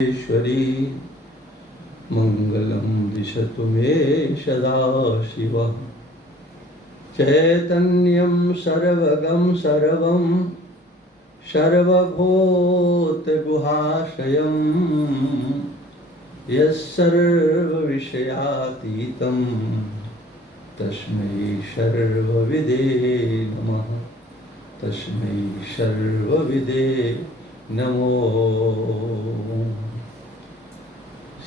ईश्वरी मंगलम दिशतु मे सदाशिवः चैतन्यं सर्वगं सर्वं सर्वभूतगुहाशयं यस्सर्वविषयातीतं तस्मै सर्वविदे नमः। तस्मै सर्वविदे नमो।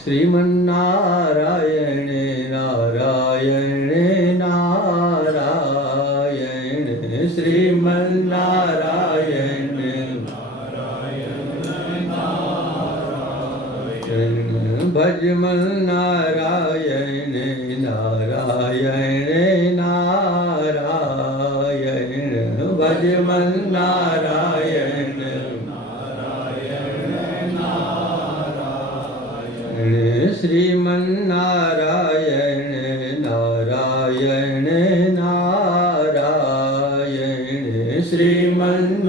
श्रीमन्नारायण नारायण नारायण श्रीमन्नारायण नारायण भजमन नारायण नारायण नारायण भजमन नारायण श्रीमन्नारायण नारायण नारायण श्रीमन्नारायण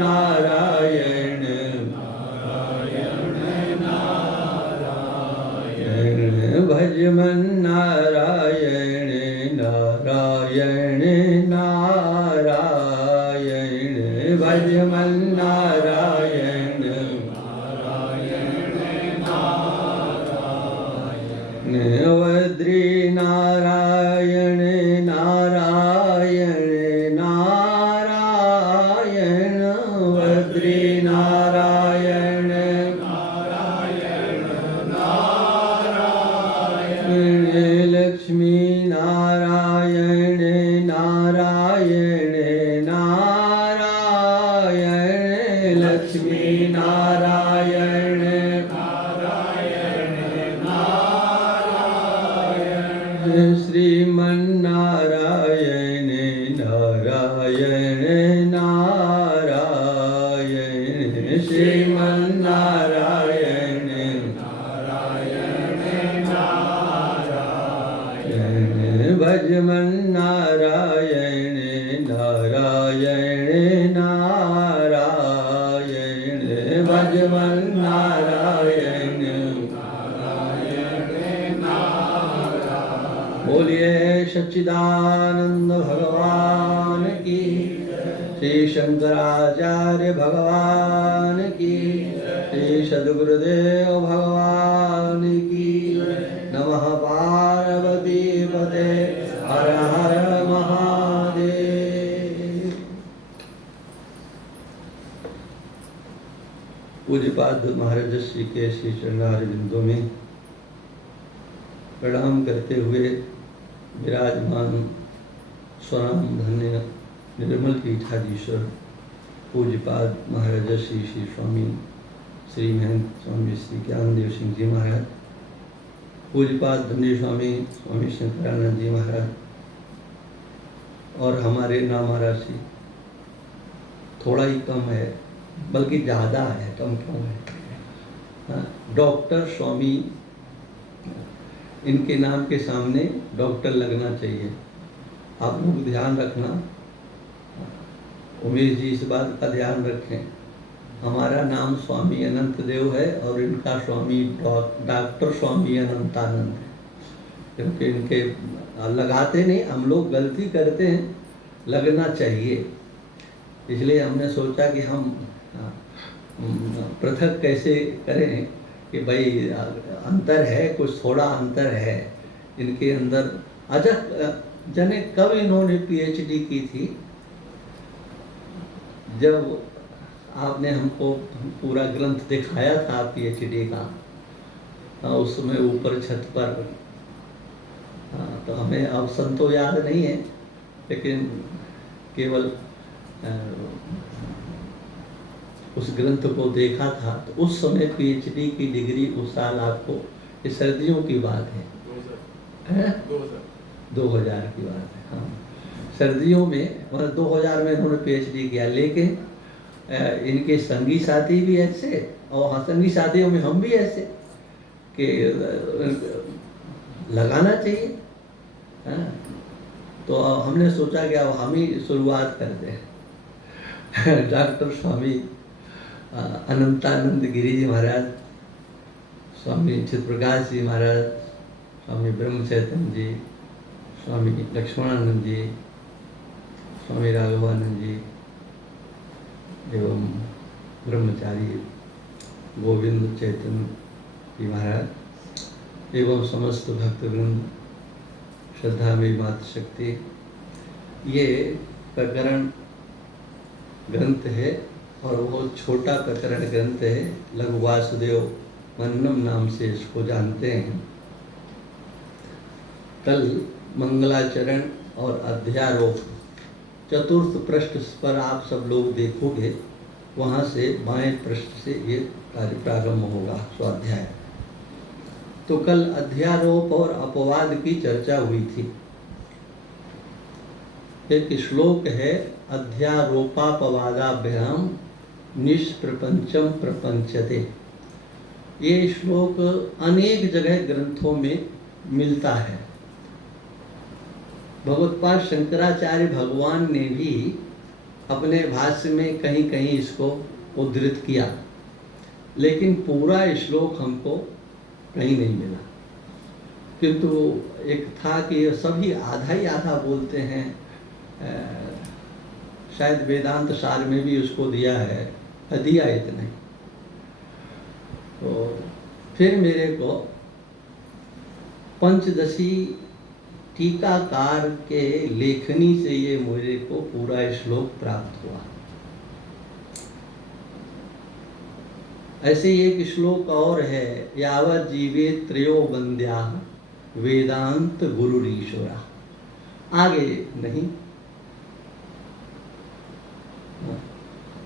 नारायण भजमन नारायण नारायण नारायण भजमन नारायण वद्री नारायण नारायण नारायण वद्री नारायण नारायण नारायण लक्ष्मी नारायण नारायण नारायण लक्ष्मी नारायण श्रीमन्नारायण नारायण नारायण श्रीमन्नारायण नारायण नारायण भजमन नारायण नारायण नारायण भजमन नारायण बोलिए सच्चिदानंद भगवान की, श्री शंकराचार्य भगवान की, श्री सद्गुरुदेव भगवान की। नमः पार्वती पते हर हर महादेव। पूज्यपाद महाराज श्री के श्री चरणारविंदों में प्रणाम करते हुए विराजमान स्वनाम धन्य निर्मल पीठाधीश्वर पूज्यपाद महाराज श्री श्री स्वामी श्री महंत स्वामी श्री ज्ञानदेव सिंह जी महाराज, पूज्यपाद धन्य स्वामी स्वामी शंकरानंद जी महाराज और हमारे नाम राशि थोड़ा ही कम है, बल्कि ज़्यादा है, कम क्यों है, डॉक्टर स्वामी, इनके नाम के सामने डॉक्टर लगना चाहिए। आप लोग ध्यान रखना, उमेश जी इस बात का ध्यान रखें। हमारा नाम स्वामी अनंत देव है और इनका स्वामी डॉक्टर स्वामी अनंतानंद है, क्योंकि इनके लगाते नहीं, हम लोग गलती करते हैं, लगना चाहिए। इसलिए हमने सोचा कि हम पृथक कैसे करें कि भाई अंतर है, कुछ थोड़ा अंतर है इनके अंदर। अच्छा, जाने कब इन्होंने पीएचडी की थी? जब आपने हमको पूरा ग्रंथ दिखाया था पीएचडी का, उस समय ऊपर छत पर, तो हमें अब सन तो याद नहीं है, लेकिन केवल उस ग्रंथ को देखा था। तो उस समय पीएचडी की डिग्री उस साल आपको, ये सर्दियों की बात है, 2000 की बात है, हाँ, सर्दियों में, मतलब 2000 में इन्होंने पीएचडी किया। लेकिन इनके संगी साथी भी ऐसे, और हाँ, संगी साथियों में हम भी ऐसे कि लगाना चाहिए, हाँ। तो हमने सोचा कि अब हम ही शुरुआत करते हैं। डॉक्टर स्वामी अनंतानंद गिरी जी महाराज स्वामी चित्रप्रकाश जी महाराज, स्वामी ब्रह्म चैतन्य जी, स्वामी लक्ष्मणानंद जी, स्वामी राघवानंद जी एवं ब्रह्मचारी गोविंद चैतन्य जी महाराज एवं समस्त भक्तवृंद, श्रद्धामयी मातृशक्ति, ये प्रकरण ग्रंथ है और वो छोटा प्रकरण ग्रंथ है। लघु वासुदेव मन्नम नाम से इसको जानते हैं। कल मंगलाचरण और अध्यारोप चतुर्थ पृष्ठ पर आप सब लोग देखोगे, वहाँ से बाएं पृष्ठ से ये कार्य प्रारंभ होगा स्वाध्याय। तो कल अध्यारोप और अपवाद की चर्चा हुई थी। एक श्लोक है, अध्यारोपापवादाभ्याम निष्प्रपंचम प्रपंचते। ये श्लोक अनेक जगह ग्रंथों में मिलता है। भगवत्पाद शंकराचार्य भगवान ने भी अपने भाष्य में कहीं कहीं इसको उद्धृत किया, लेकिन पूरा श्लोक हमको कहीं नहीं मिला। किंतु एक था कि सभी आधा ही आधा बोलते हैं, शायद वेदांत सार में भी उसको दिया है, दिया इतना ही। तो फिर मेरे को पंचदशी टीकाकार के लेखनी से ये मेरे को पूरा श्लोक प्राप्त हुआ। ऐसे एक श्लोक और है, यावत् जीवे त्रयो वंद्या वेदांत गुरुरीश्वरा। आगे नहीं,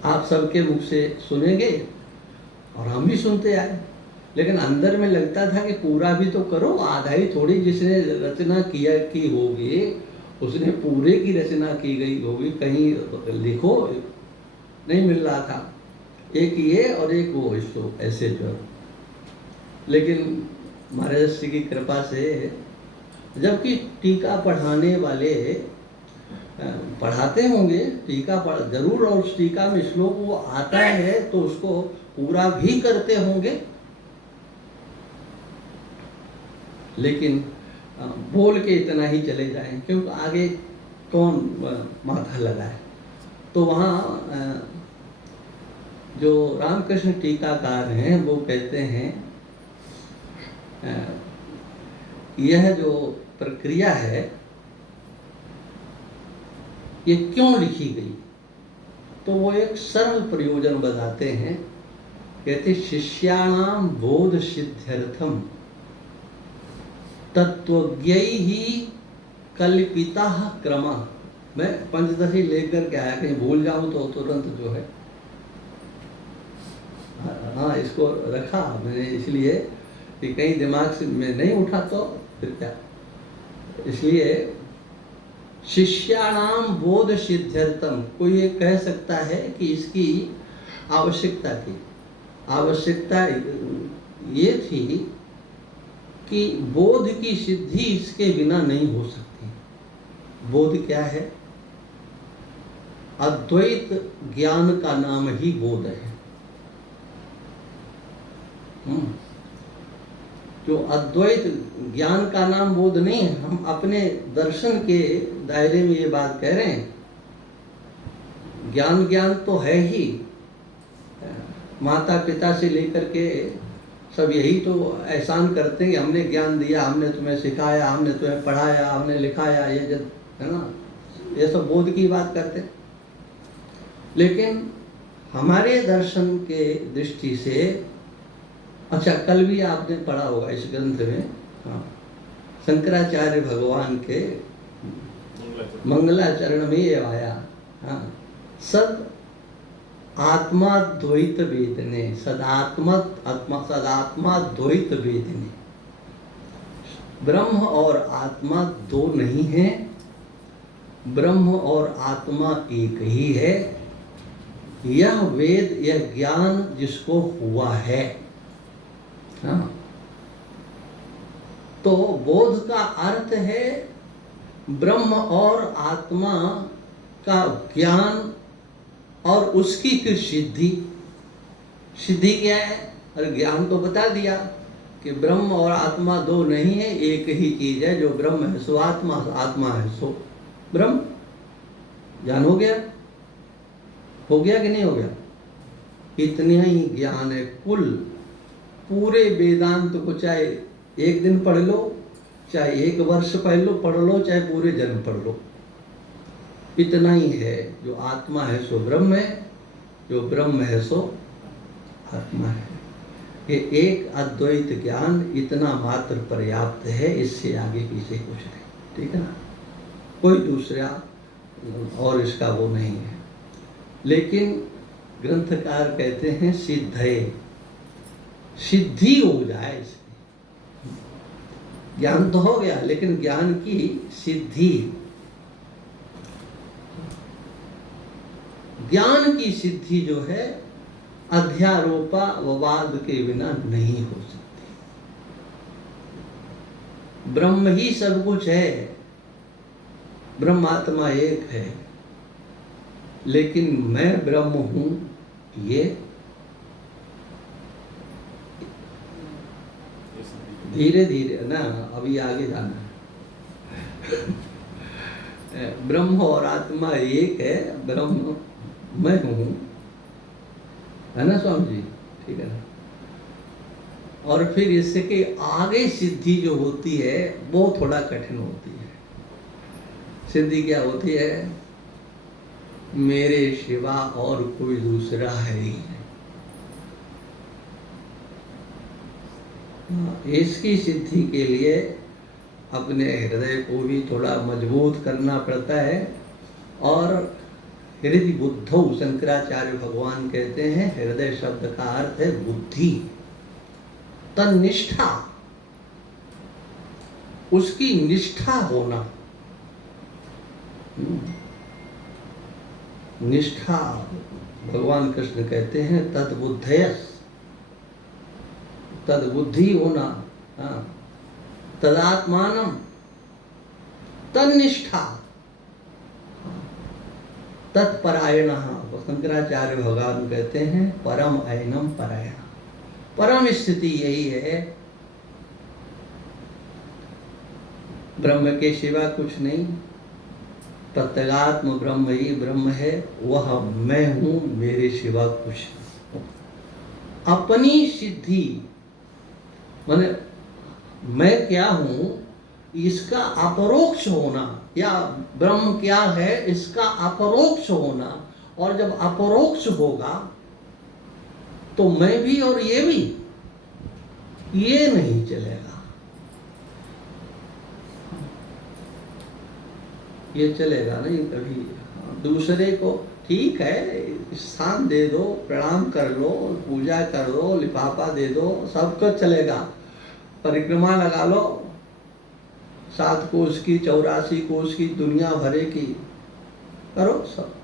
आप सबके मुख से सुनेंगे और हम भी सुनते आए, लेकिन अंदर में लगता था कि पूरा भी तो करो, आधा ही थोड़ी। जिसने रचना किया की होगी उसने पूरे की रचना की गई होगी, कहीं लिखो नहीं मिल रहा था, एक ये और एक वो, इसको ऐसे जो। लेकिन महाराज श्री की कृपा से, जबकि टीका पढ़ाने वाले पढ़ाते होंगे, टीका पढ़ जरूर, और उस टीका में श्लोक वो आता है तो उसको पूरा भी करते होंगे, लेकिन बोल के इतना ही चले जाएं, क्योंकि आगे कौन माथा लगाए। तो वहाँ जो रामकृष्ण टीकाकार हैं वो कहते हैं, यह जो प्रक्रिया है ये क्यों लिखी गई, तो वो एक सरल प्रयोजन बताते हैं। कहते शिष्याणाम बोध सिद्ध्यर्थम तत्वज्ञैः कल्पिता क्रम। मैं पंचदशी लेकर के आया, कहीं भूल जाऊं तो तुरंत जो है, हाँ इसको रखा मैंने इसलिए कि कहीं दिमाग से में नहीं उठा तो फिर क्या। इसलिए शिष्याणाम बोध सिद्ध्यर्थम, कोई ये कह सकता है कि इसकी आवश्यकता थी। आवश्यकता ये थी कि बोध की सिद्धि इसके बिना नहीं हो सकती। बोध क्या है? अद्वैत ज्ञान का नाम ही बोध है। जो अद्वैत ज्ञान का नाम बोध नहीं है। हम अपने दर्शन के दायरे में ये बात कह रहे हैं। ज्ञान ज्ञान तो है ही, माता पिता से लेकर के सब यही तो एहसान करते हैं कि हमने ज्ञान दिया, हमने तुम्हें सिखाया, हमने तुम्हें पढ़ाया, हमने लिखाया, ये जब है ना, ये सब बोध की बात करते हैं। लेकिन हमारे दर्शन के दृष्टि से, अच्छा कल भी आपने पढ़ा होगा इस ग्रंथ में, हाँ, शंकराचार्य भगवान के मंगलाचरण में ये आया, हाँ, सद आत्मा द्वैत वेदने, सदात्मा द्वैत वेदने। ब्रह्म और आत्मा दो नहीं है, ब्रह्म और आत्मा एक ही है। यह वेद, यह ज्ञान जिसको हुआ है, हाँ, तो बोध का अर्थ है ब्रह्म और आत्मा का ज्ञान और उसकी फिर सिद्धि। सिद्धि क्या है? अरे ज्ञान तो बता दिया, कि ब्रह्म और आत्मा दो नहीं है, एक ही चीज है। जो ब्रह्म है सो आत्मा, आत्मा है सो ब्रह्म। ज्ञान हो गया कि नहीं हो गया? इतना ही ज्ञान है कुल। पूरे वेदांत को चाहे एक दिन पढ़ लो, चाहे एक वर्ष पढ़ लो, चाहे पूरे जन्म पढ़ लो, इतना ही है। जो आत्मा है सो ब्रह्म है, जो ब्रह्म है सो आत्मा है। ये एक अद्वैत ज्ञान इतना मात्र पर्याप्त है, इससे आगे पीछे कुछ नहीं। ठीक है ना? कोई दूसरा और इसका वो नहीं है। लेकिन ग्रंथकार कहते हैं सिद्धि हो जाए इसकी। ज्ञान तो हो गया, लेकिन ज्ञान की सिद्धि, ज्ञान की सिद्धि जो है अध्यारोपवाद के बिना नहीं हो सकती। ब्रह्म ही सब कुछ है, ब्रह्मात्मा एक है, लेकिन मैं ब्रह्म हूं ये धीरे धीरे ना, अभी आगे जाना है। ब्रह्म और आत्मा एक है, ब्रह्म मैं हूं, है ना स्वामी जी? ठीक है ना? और फिर इसके आगे सिद्धि जो होती है वो थोड़ा कठिन होती है। सिद्धि क्या होती है? मेरे सिवा और कोई दूसरा है ही नहीं। इसकी सिद्धि के लिए अपने हृदय को भी थोड़ा मजबूत करना पड़ता है। और हृदय बुद्धौ, शंकराचार्य भगवान कहते हैं, हृदय शब्द का अर्थ है बुद्धि, तन्निष्ठा, उसकी निष्ठा होना। निष्ठा, भगवान कृष्ण कहते हैं तद्बुद्धयस, तद्बुद्धि होना, तदात्मानम, तन्निष्ठा, तत्परायण। शंकराचार्य भगवान कहते हैं परम ऐनम परायण। परम स्थिति यही है, ब्रह्म के सिवा कुछ नहीं, प्रत्यगात्म ब्रह्म ही ब्रह्म है, वह मैं हूं, मेरे सिवा कुछ नहीं। अपनी सिद्धि माने मैं क्या हूं इसका अपरोक्ष होना, या ब्रह्म क्या है इसका अपरोक्ष होना। और जब अपरोक्ष होगा तो मैं भी और ये भी, ये नहीं चलेगा। ये चलेगा नहीं कभी। दूसरे को ठीक है स्थान दे दो, प्रणाम कर लो, पूजा कर लो, लिफाफा दे दो, सब कुछ चलेगा। परिक्रमा लगा लो, 7 कोस की, 84 कोस की, दुनिया भरे की करो, सब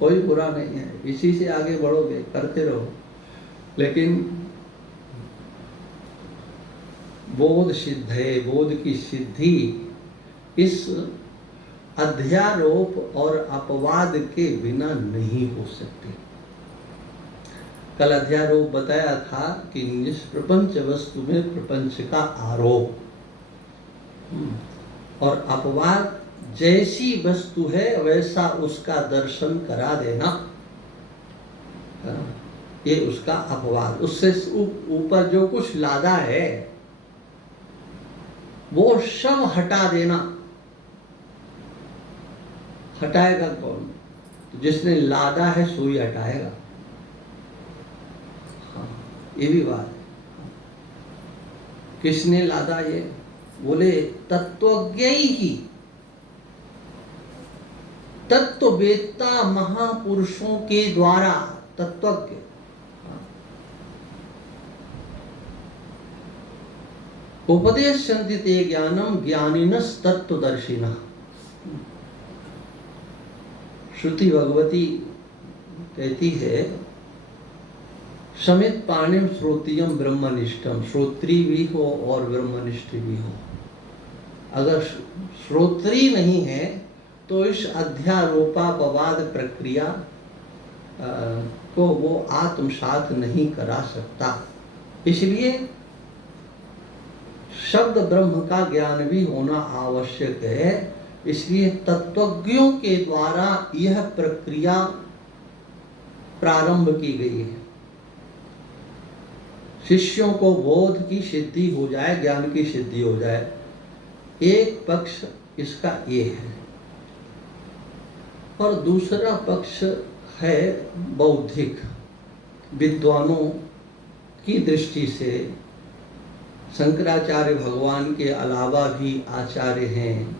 कोई बुरा नहीं है। इसी से आगे बढ़ोगे, करते रहो। लेकिन बोध सिद्ध है, बोध की सिद्धि इस अध्यारोप और अपवाद के बिना नहीं हो सकती। कल अध्यारोप बताया था कि निष्प्रपंच वस्तु में प्रपंच का आरोप, और अपवाद जैसी वस्तु है वैसा उसका दर्शन करा देना, ये उसका अपवाद। उससे ऊपर जो कुछ लादा है वो सब हटा देना। हटाएगा कौन? तो जिसने लादा है सो ही हटाएगा। हाँ, ये भी बात है। किसने लादा ये? बोले तत्वज्ञ ही, तत्ववेत्ता महापुरुषों के द्वारा। तत्वज्ञ, उपदेशन्ति ते ज्ञानम ज्ञानिनस् तत्वदर्शिनः। श्रुति भगवती कहती है समित पाणिम श्रोत्रियम ब्रह्मनिष्ठम। श्रोत्री भी हो और ब्रह्मनिष्ठ भी हो। अगर श्रोत्री नहीं है तो इस अध्यारोपापवाद प्रक्रिया को वो आत्मसात नहीं करा सकता। इसलिए शब्द ब्रह्म का ज्ञान भी होना आवश्यक है। इसलिए तत्वज्ञों के द्वारा यह प्रक्रिया प्रारंभ की गई है। शिष्यों को बोध की सिद्धि हो जाए, ज्ञान की सिद्धि हो जाए, एक पक्ष इसका ये है। और दूसरा पक्ष है बौद्धिक। विद्वानों की दृष्टि से शंकराचार्य भगवान के अलावा भी आचार्य हैं।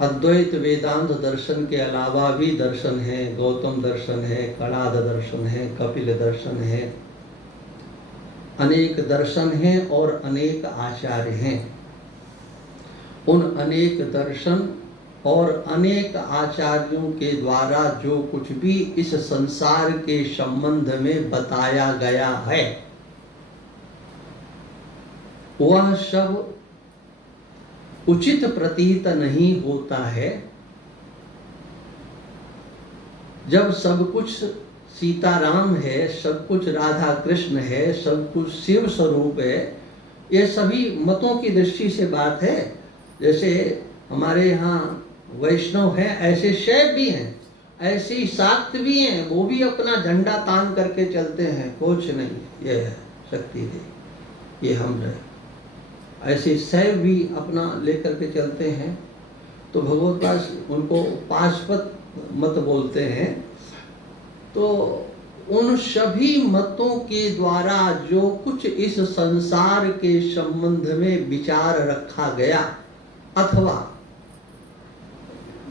अद्वैत वेदांत दर्शन के अलावा भी दर्शन है, गौतम दर्शन है, कणाद दर्शन है, कपिल दर्शन है, अनेक दर्शन हैं और अनेक आचार्य हैं। उन अनेक दर्शन और अनेक आचार्यों के द्वारा जो कुछ भी इस संसार के संबंध में बताया गया है, वह सब उचित प्रतीत नहीं होता है। जब सब कुछ सीताराम है, सब कुछ राधा कृष्ण है, सब कुछ शिव स्वरूप है, ये सभी मतों की दृष्टि से बात है। जैसे हमारे यहाँ वैष्णव हैं, ऐसे शैव भी हैं, ऐसे ही शाक्त भी हैं, वो भी अपना झंडा तान करके चलते हैं, कुछ नहीं, ये है शक्ति दे, ये हम रहे। ऐसे शैव भी अपना लेकर के चलते हैं। तो भगवत उनको पाशवत मत बोलते हैं। तो उन सभी मतों के द्वारा जो कुछ इस संसार के संबंध में विचार रखा गया, अथवा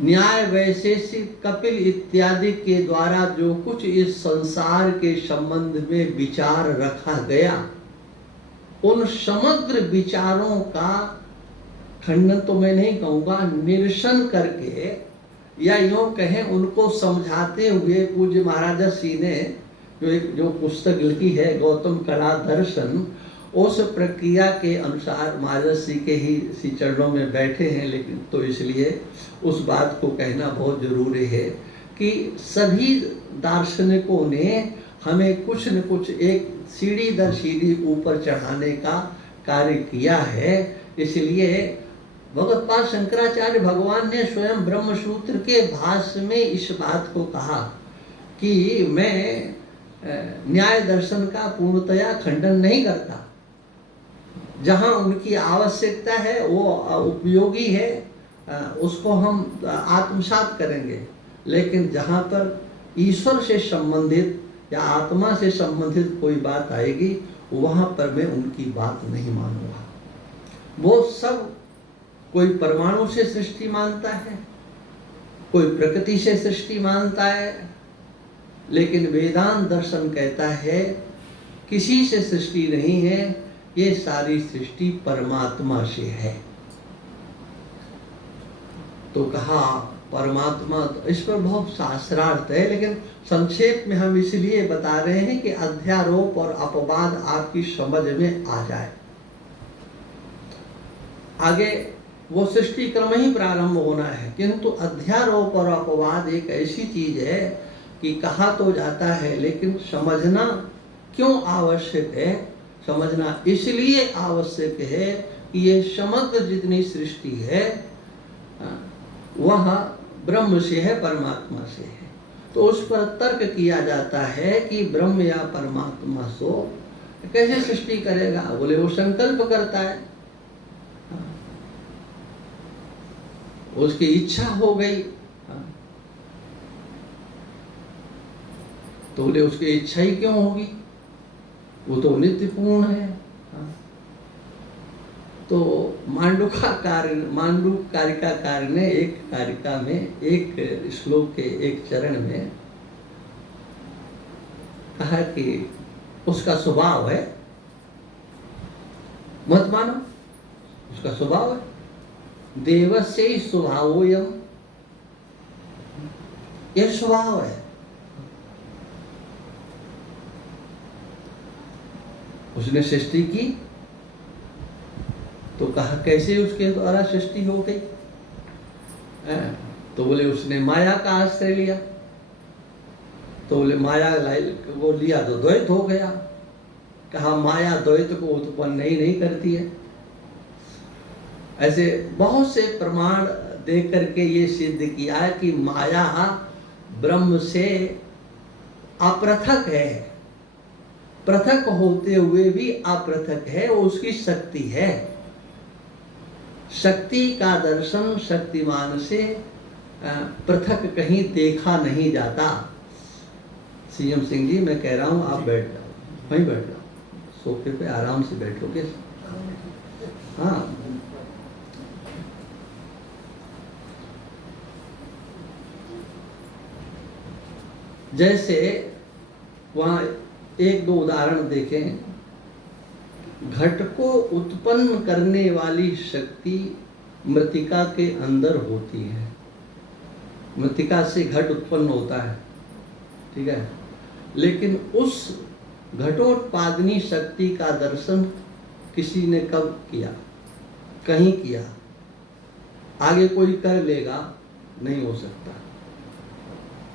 न्याय वैशेषिक कपिल इत्यादि के द्वारा जो कुछ इस संसार के संबंध में विचार रखा गया, उन समग्र विचारों का खंडन तो मैं नहीं कहूँगा, निरसन करके, या यूँ कहें उनको समझाते हुए पूज्य महाराज श्री ने जो पुस्तक लिखी है गौतम कला दर्शन, उस प्रक्रिया के अनुसार महाराज श्री के ही श्री चरणों में बैठे हैं। लेकिन तो इसलिए उस बात को कहना बहुत जरूरी है कि सभी दार्शनिकों ने हमें कुछ न कुछ एक सीढ़ी दर सीढ़ी ऊपर चढ़ाने का कार्य किया है। इसलिए भगवत्पाद शंकराचार्य भगवान ने स्वयं ब्रह्म सूत्र के भाष्य में इस बात को कहा कि मैं न्याय दर्शन का पूर्णतया खंडन नहीं करता। जहाँ उनकी आवश्यकता है, वो उपयोगी है, उसको हम आत्मसात करेंगे। लेकिन जहाँ पर ईश्वर से संबंधित या आत्मा से संबंधित कोई बात आएगी, वहाँ पर मैं उनकी बात नहीं मानूंगा। वो सब कोई परमाणु से सृष्टि मानता है, कोई प्रकृति से सृष्टि मानता है, लेकिन वेदांत दर्शन कहता है किसी से सृष्टि नहीं है, ये सारी सृष्टि परमात्मा से है। तो कहा परमात्मा, तो इस पर बहुत शास्त्रार्थ है, लेकिन संक्षेप में हम इसलिए बता रहे हैं कि अध्यारोप और अपवाद आपकी समझ में आ जाए। आगे वो सृष्टि क्रम ही प्रारंभ होना है, किंतु अध्यारोप और अपवाद एक ऐसी चीज है कि कहा तो जाता है, लेकिन समझना क्यों आवश्यक है? समझना इसलिए आवश्यक है कि ये समग्र जितनी सृष्टि है वह ब्रह्म से है, परमात्मा से है। तो उस पर तर्क किया जाता है कि ब्रह्म या परमात्मा सो कैसे सृष्टि करेगा? बोले वो संकल्प करता है, उसकी इच्छा हो गई, तो बोले उसकी इच्छा ही क्यों होगी? वो तो नित्य पूर्ण है। तो मांडूक कारिका ने एक कारिका में एक श्लोक के एक चरण में कहा कि उसका स्वभाव है, मत मानो, उसका स्वभाव है, देवस्य स्वभावोयम, यह स्वभाव है। उसने सृष्टि की, तो कहा कैसे उसके द्वारा सृष्टि हो गई? तो बोले उसने माया का आश्रय लिया। तो बोले माया वो लिया तो द्वैत हो गया। कहा माया द्वैत को उत्पन्न नहीं करती है। ऐसे बहुत से प्रमाण दे करके ये सिद्ध किया कि माया ब्रह्म से अपृथक है, पृथक होते हुए भी अपृथक है, वो उसकी शक्ति है। शक्ति का दर्शन शक्तिमान से पृथक कहीं देखा नहीं जाता। सीएम सिंह जी, मैं कह रहा हूं आप बैठ जाओ, वहीं बैठ जाओ, सोफे पे आराम से बैठोगे। हाँ, जैसे वहां एक दो उदाहरण देखें। घट को उत्पन्न करने वाली शक्ति मृतिका के अंदर होती है। मृतिका से घट उत्पन्न होता है, ठीक है, लेकिन उस घटोत्पादनी शक्ति का दर्शन किसी ने कब किया? कहीं किया। आगे कोई कर लेगा? नहीं हो सकता।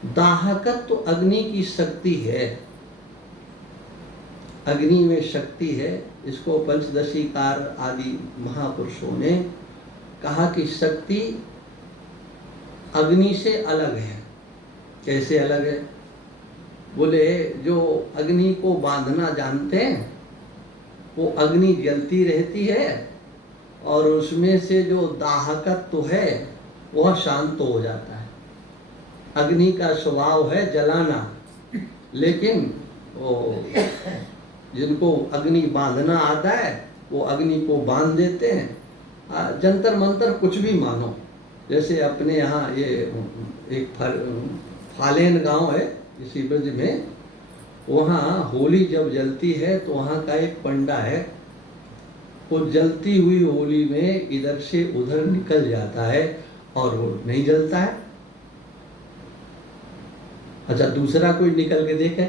दाहकत्व तो अग्नि की शक्ति है, अग्नि में शक्ति है। इसको पंचदशीकार आदि महापुरुषों ने कहा कि शक्ति अग्नि से अलग है। कैसे अलग है? बोले जो अग्नि को बांधना जानते हैं, वो अग्नि जलती रहती है और उसमें से जो दाहकत्व है वह शांत हो जाता है। अग्नि का स्वभाव है जलाना, लेकिन वो जिनको अग्नि बांधना आता है वो अग्नि को बांध देते हैं। जंतर मंतर कुछ भी मानो। जैसे अपने यहाँ ये एक फालेन गांव है इसी ब्रज में, वहाँ होली जब जलती है तो वहाँ का एक पंडा है, वो जलती हुई होली में इधर से उधर निकल जाता है और वो नहीं जलता है। अच्छा, दूसरा कोई निकल के देखे,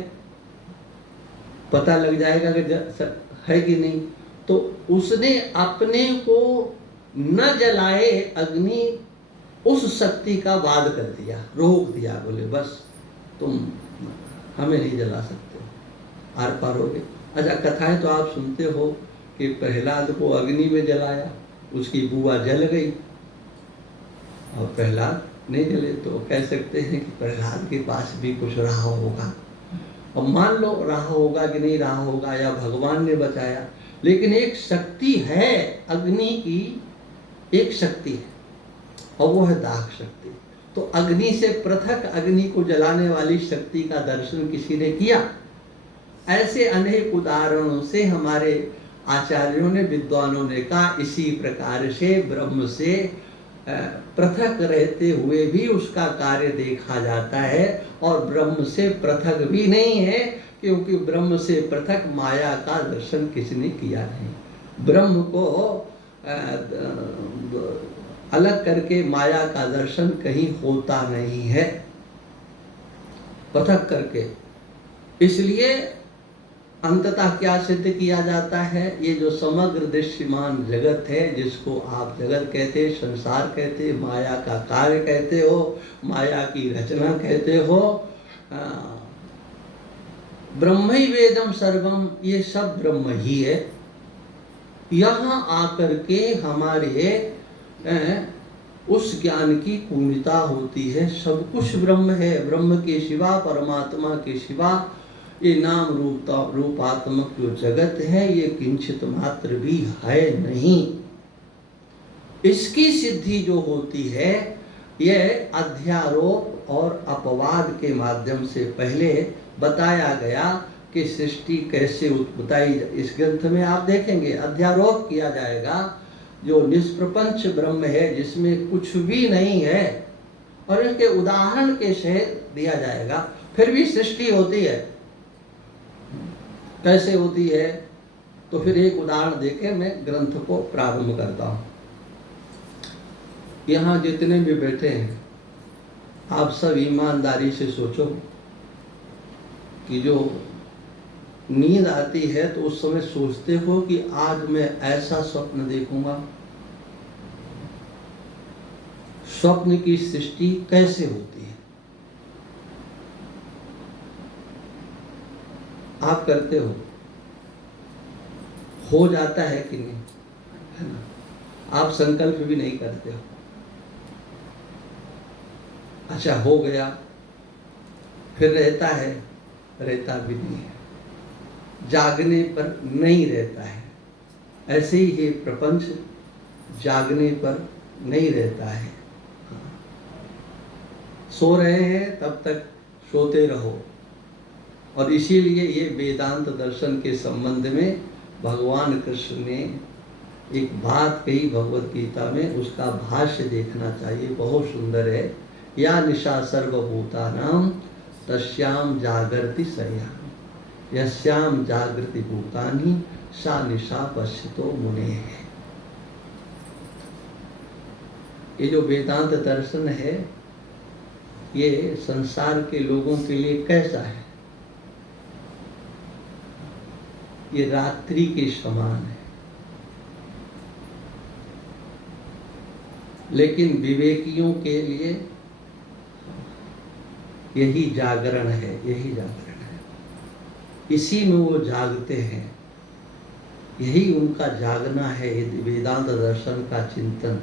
पता लग जाएगा कि है कि नहीं। तो उसने अपने को न जलाए अग्नि उस शक्ति का वाद कर दिया, रोक दिया। बोले बस तुम हमें नहीं जला सकते, आर पार हो गए। अच्छा, कथाएं तो आप सुनते हो कि प्रहलाद को अग्नि में जलाया, उसकी बुआ जल गई और प्रहलाद नहीं जले। तो कह सकते हैं कि प्रहलाद के पास भी कुछ रहा होगा। अब मान लो रहा होगा कि नहीं रहा होगा, या भगवान ने बचाया, लेकिन एक शक्ति है, अग्नि की एक शक्ति है और वो है दाह शक्ति। तो अग्नि से पृथक अग्नि को जलाने वाली शक्ति का दर्शन किसी ने किया? ऐसे अनेक उदाहरणों से हमारे आचार्यों ने, विद्वानों ने कहा इसी प्रकार से ब्रह्म से पृथक रहते हुए भी उसका कार्य देखा जाता है और ब्रह्म से पृथक भी नहीं है, क्योंकि ब्रह्म से पृथक माया का दर्शन किसने किया नहीं। ब्रह्म को अलग करके माया का दर्शन कहीं होता नहीं है, पृथक करके। इसलिए अंततः क्या सिद्ध किया जाता है? ये जो समग्र दृश्यमान जगत है, जिसको आप जगत कहते, संसार कहते, माया का कार्य कहते हो, माया की रचना कहते हो, ब्रह्मै वेदम सर्वम, ये सब ब्रह्म ही है। यहाँ आकर के हमारे उस ज्ञान की पूर्णता होती है। सब कुछ ब्रह्म है, ब्रह्म के सिवा, परमात्मा के सिवा ये नाम रूपात्मक जो जगत है ये किंचित मात्र भी है नहीं। इसकी सिद्धि जो होती है यह अध्यारोप और अपवाद के माध्यम से पहले बताया गया कि सृष्टि कैसे बताई। इस ग्रंथ में आप देखेंगे अध्यारोप किया जाएगा, जो निष्प्रपंच ब्रह्म है जिसमें कुछ भी नहीं है, और इनके उदाहरण के सहित दिया जाएगा। फिर भी सृष्टि होती है, कैसे होती है? तो फिर एक उदाहरण देके मैं ग्रंथ को प्रारंभ करता हूँ। यहाँ जितने भी बैठे हैं आप सब ईमानदारी से सोचो कि जो नींद आती है तो उस समय सोचते हो कि आज मैं ऐसा स्वप्न देखूंगा। स्वप्न की सृष्टि कैसे होती है? आप करते हो जाता है कि नहीं, है ना? आप संकल्प भी नहीं करते हो, अच्छा हो गया, फिर रहता है, रहता भी नहीं है, जागने पर नहीं रहता है। ऐसे ही ये प्रपंच जागने पर नहीं रहता है। सो रहे हैं तब तक सोते रहो। और इसीलिए ये वेदांत दर्शन के संबंध में भगवान कृष्ण ने एक बात कही भगवत गीता में, उसका भाष्य देखना चाहिए, बहुत सुंदर है। या निशा सर्वभूतानां तस्याम जागृति सयाम यस्याम जागृति भूतानि सा निशा पश्यतो मुनेः। ये जो वेदांत दर्शन है ये संसार के लोगों के लिए कैसा है? ये रात्रि के समान है, लेकिन विवेकियों के लिए यही जागरण है, यही जागरण है। इसी में वो जागते हैं, यही उनका जागना है। वेदांत दर्शन का चिंतन।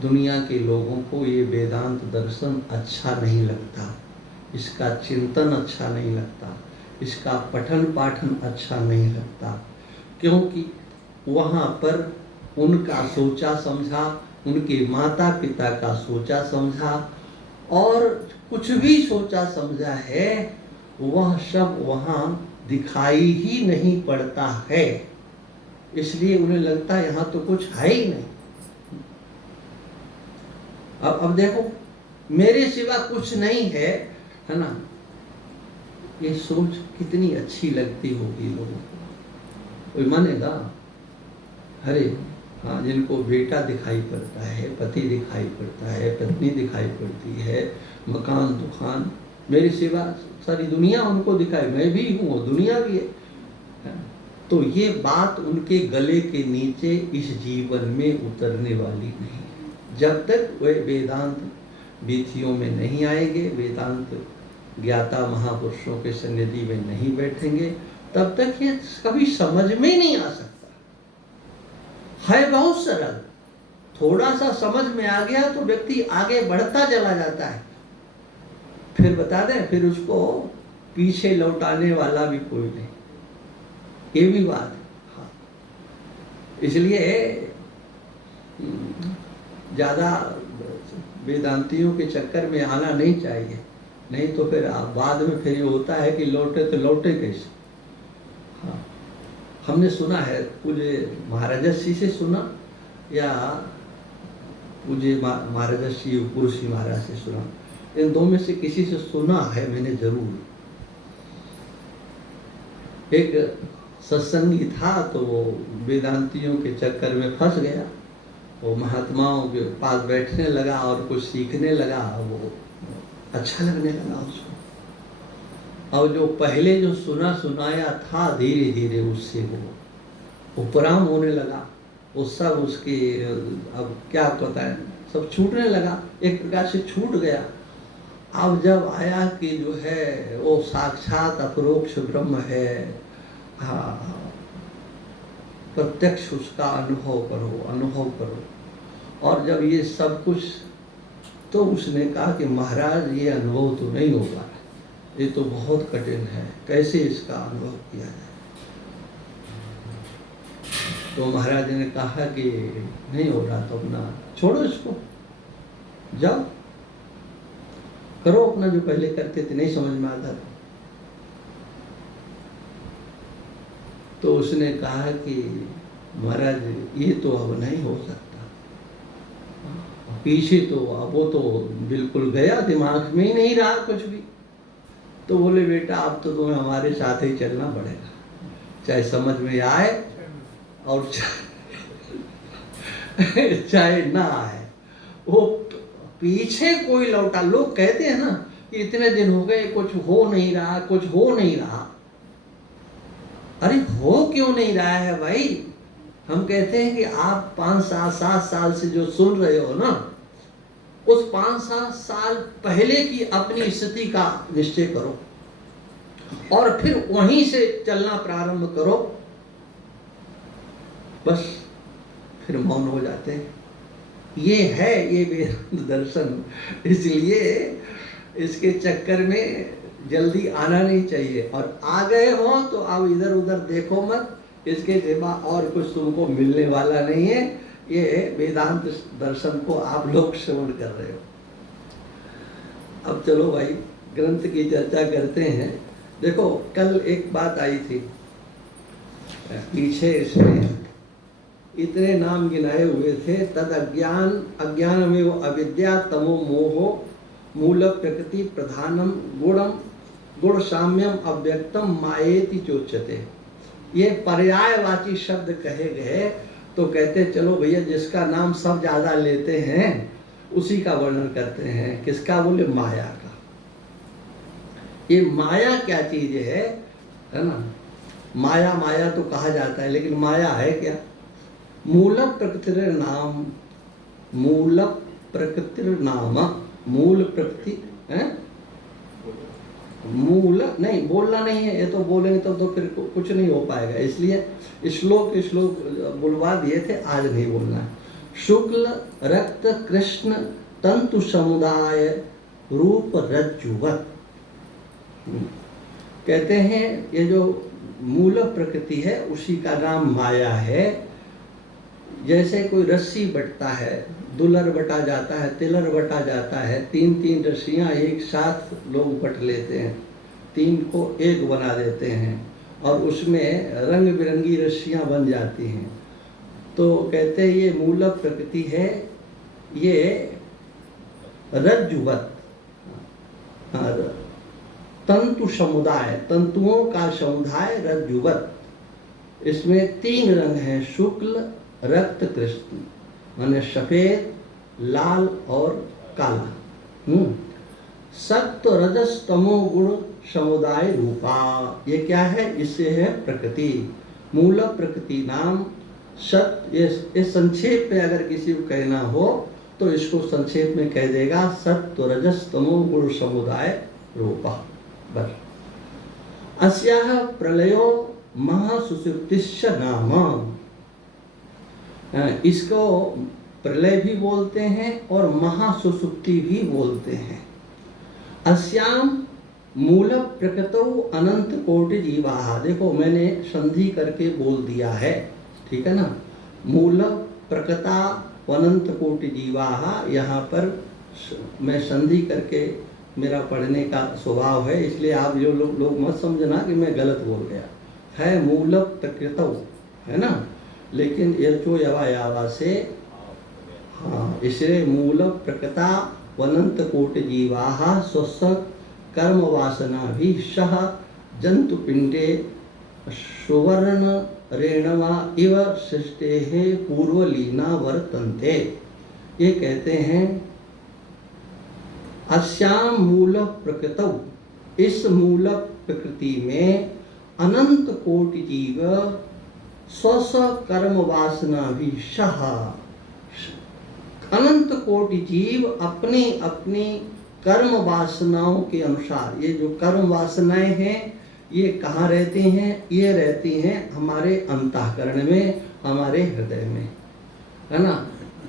दुनिया के लोगों को ये वेदांत दर्शन अच्छा नहीं लगता, इसका चिंतन अच्छा नहीं लगता, इसका पठन पाठन अच्छा नहीं लगता, क्योंकि वहाँ पर उनका सोचा समझा, उनके माता पिता का सोचा समझा और कुछ भी सोचा समझा है वह सब वहाँ दिखाई ही नहीं पड़ता है। इसलिए उन्हें लगता है यहाँ तो कुछ है ही नहीं। अब देखो, मेरे सिवा कुछ नहीं है, है ना? ये सोच कितनी अच्छी लगती होगी लोगों को। कोई मानेगा? अरे हाँ, जिनको बेटा दिखाई पड़ता है, पति दिखाई पड़ता है, पत्नी दिखाई पड़ती है, मकान दुकान, मेरे सिवा सारी दुनिया उनको दिखाई, मैं भी हूँ, दुनिया भी है। तो ये बात उनके गले के नीचे इस जीवन में उतरने वाली नहीं। जब तक वे वेदांत विधियों में नहीं आएंगे, वेदांत ज्ञाता महापुरुषों के सन्निधि में नहीं बैठेंगे, तब तक ये कभी समझ में नहीं आ सकता। है बहुत सरल, थोड़ा सा समझ में आ गया तो व्यक्ति आगे बढ़ता चला जाता है। फिर बता दें, फिर उसको पीछे लौटाने वाला भी कोई नहीं, ये भी बात है। हाँ, इसलिए ज़्यादा वेदांतियों के चक्कर में आना नहीं चाहिए, नहीं तो फिर बाद में फिर ये होता है कि लौटे तो लौटे कैसे। हाँ, हमने सुना है, पूज्य महाराजश्री से सुना या पूज्य महाराजश्री पुरुषी महाराज से सुना, इन दो में से किसी से सुना है मैंने जरूर। एक सत्संगी था तो वो वेदांतियों के चक्कर में फंस गया, वो महात्माओं के पास बैठने लगा और कुछ सीखने लगा, वो अच्छा लगने लगा उसको। और जो पहले जो सुना सुनाया था, धीरे धीरे उससे वो उपराम होने लगा, वो सब उसके अब क्या पता है, सब छूटने लगा, एक प्रकार से छूट गया। अब जब आया कि जो है वो साक्षात अपरोक्ष ब्रह्म है, हाँ, प्रत्यक्ष उसका अनुभव करो, अनुभव करो। और जब ये सब कुछ, तो उसने कहा कि महाराज ये अनुभव तो नहीं होगा, ये तो बहुत कठिन है, कैसे इसका अनुभव किया जाए। तो महाराज ने कहा कि नहीं हो रहा तो अपना छोड़ो, इसको जाओ करो अपना जो पहले करते थे, नहीं समझ में आता था। तो उसने कहा कि महाराज ये तो अब नहीं हो सकता, पीछे तो अब वो तो बिल्कुल गया, दिमाग में ही नहीं रहा कुछ भी। तो बोले बेटा अब तो तुम्हें हमारे साथ ही चलना पड़ेगा, चाहे समझ में आए और चाहे ना आए। वो पीछे कोई लौटा, लोग कहते हैं ना कि इतने दिन हो गए कुछ हो नहीं रहा, कुछ हो नहीं रहा। अरे हो क्यों नहीं रहा है भाई? हम कहते हैं कि आप 5-7 साल से जो सुन रहे हो ना, उस 5-7 साल पहले की अपनी स्थिति का निश्चय करो। और फिर वहीं से चलना प्रारंभ करो, बस फिर मौन हो जाते हैं। ये है ये वेदांत दर्शन। इसलिए इसके चक्कर में जल्दी आना नहीं चाहिए, और आ गए हो तो अब इधर उधर देखो मत, इसके सिवा और कुछ तुमको मिलने वाला नहीं है। ये वेदांत दर्शन को आप लोग श्रवण कर रहे हो। अब चलो भाई ग्रंथ की चर्चा करते हैं। देखो कल एक बात आई थी पीछे, इसमें इतने नाम गिनाए हुए थे। तद अज्ञान में वो अविद्या तमो मोहो मूल प्रकृति प्रधानम गुण साम्यम अव्यक्तम मायेति चोच्यते। ये पर्यायवाची शब्द कहे गए तो कहते चलो भैया जिसका नाम सब ज्यादा लेते हैं उसी का वर्णन करते हैं। किसका? बोले माया का। ये माया क्या चीज है ना? माया माया तो कहा जाता है, लेकिन माया है क्या? मूल प्रकृतिर नाम, मूल प्रकृतिर नाम, मूल प्रकृति है, मूल नहीं बोलना नहीं है। ये तो बोलेंगे तब तो फिर कुछ नहीं हो पाएगा, इसलिए श्लोक बुलवा दिए थे, आज नहीं बोलना है। शुक्ल रक्त कृष्ण तंतु समुदाय रूप रज्जुवत। कहते हैं ये जो मूल प्रकृति है उसी का नाम माया है। जैसे कोई रस्सी बटता है, दुलर बटा जाता है, तिलर बटा जाता है, तीन रस्सियां एक साथ लोग बट लेते हैं, तीन को एक बना देते हैं और उसमें रंग बिरंगी रस्सियां बन जाती हैं। तो कहते हैं ये मूल प्रकृति है, ये रज्जुवत, तंतु समुदाय, तंतुओं का समुदाय रज्जुवत। इसमें तीन रंग हैं, शुक्ल रक्त कृष्ण, माने सफेद लाल और काला। सत्व रजस तमो गुण समुदाय रूपा। ये क्या है? इससे है प्रकृति, मूल प्रकृति नाम सत्य। ये संक्षेप में अगर किसी को कहना हो तो इसको संक्षेप में कह देगा सत्व रजस तमो गुण समुदाय रूपा, बस। अस्याह प्रलयो महासुसुप्तिश्च नाम। इसको प्रलय भी बोलते हैं और महासुसुप्ति भी बोलते हैं। अस्याम मूल प्रकृतौ अनंत कोटि जीवा। देखो मैंने संधि करके बोल दिया है, ठीक है ना? मूल प्रकृता अनंत कोटि जीवा। यहाँ पर मैं संधि करके, मेरा पढ़ने का स्वभाव है, इसलिए आप जो लोग मत समझना कि मैं गलत बोल गया। है मूल प्रकृतौ, है ना? लेकिन यचो यवा यावा से, हाँ, इसलिए मूल प्रकृता अनंत कोटि जीवा स्वस्व कर्म वासना भी सह जंतु पिंडे सुवर्ण रेणवा इव सृष्टे पूर्वलीना वर्तन्ते। ये कहते हैं अस्याम मूल प्रकृतौ, इस मूल प्रकृति में अनंत कोटि जीव स्वस्व कर्म वासना भी सह, अनंत कोटि जीव अपनी अपनी कर्म वासनाओं के अनुसार। ये जो कर्म वासनाएं हैं ये कहाँ रहती हैं? ये रहती हैं हमारे अंतःकरण में, हमारे हृदय में, है ना?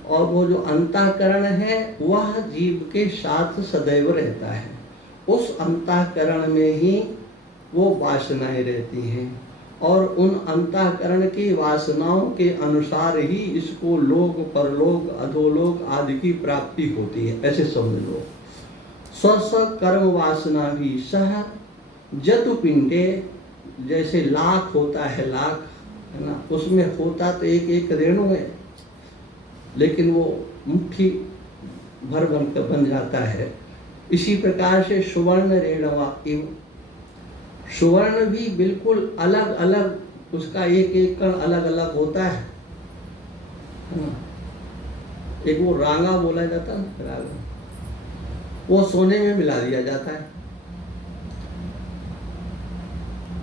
और वो जो अंतःकरण है वह जीव के साथ सदैव रहता है। उस अंतःकरण में ही वो वासनाएं रहती हैं और उन अंतःकरण की वासनाओं के अनुसार ही इसको लोक परलोक अधोलोक आदि की प्राप्ति होती है, ऐसे समझ लो। स्व कर्म वासना भी सह जतु पिंडे, जैसे लाख होता है, लाख, है ना? उसमें होता तो एक एक रेणु है, लेकिन वो मुट्ठी भर बन जाता है। इसी प्रकार से सुवर्ण रेणवा इव, सुवर्ण भी बिल्कुल अलग अलग, उसका एक एक कण अलग अलग होता है ना? एक वो रांगा बोला जाता है ना, रांगा, वो सोने में मिला दिया जाता है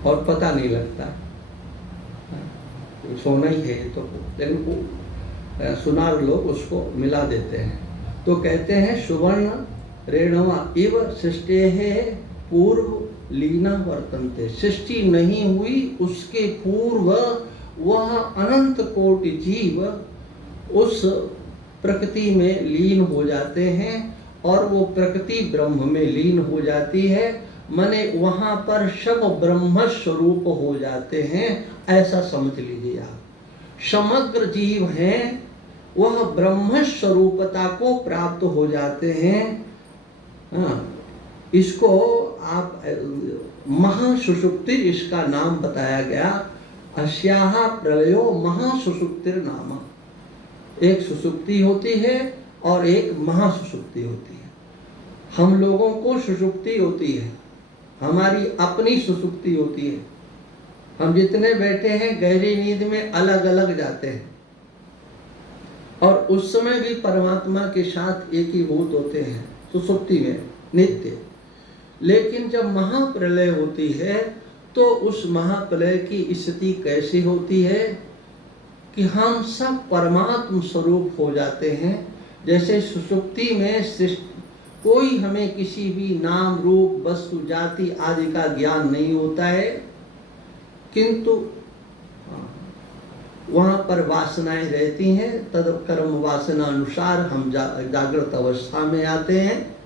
और पता नहीं लगता सोना ही है तो, लेकिन वो सुनार लोग उसको मिला देते हैं। तो कहते हैं सुवर्ण रेणवा इव सृष्टे है पूर्व लीना वर्तन्ते, सृष्टि नहीं हुई उसके पूर्व वह अनंत कोटि जीव उस प्रकृति में लीन हो जाते हैं और वो प्रकृति ब्रह्म में लीन हो जाती है, माने वहां पर सब ब्रह्म स्वरूप हो जाते हैं, ऐसा समझ लीजिए आप। समग्र जीव हैं वह ब्रह्म स्वरूपता को प्राप्त हो जाते हैं। इसको आप महासुषुप्ति इसका नाम बताया गया। अस्याः प्रलयो महासुषुप्तिर नाम। एक सुषुप्ति होती है और एक महासुषुप्ति होती है। हम लोगों को सुषुप्ति होती है, हमारी अपनी सुषुप्ति होती है। हम जितने बैठे हैं गहरी नींद में अलग अलग जाते हैं और उस समय भी परमात्मा के साथ एकीभूत होते हैं सुषुप्ति में नित्य। लेकिन जब महाप्रलय होती है तो उस महाप्रलय की स्थिति कैसी होती है कि हम सब परमात्म स्वरूप हो जाते हैं। जैसे सुषुप्ति में कोई हमें किसी भी नाम रूप वस्तु जाति आदि का ज्ञान नहीं होता है, किंतु वहाँ पर वासनाएं रहती हैं। तद कर्म वासना अनुसार हम जागृत अवस्था में आते हैं,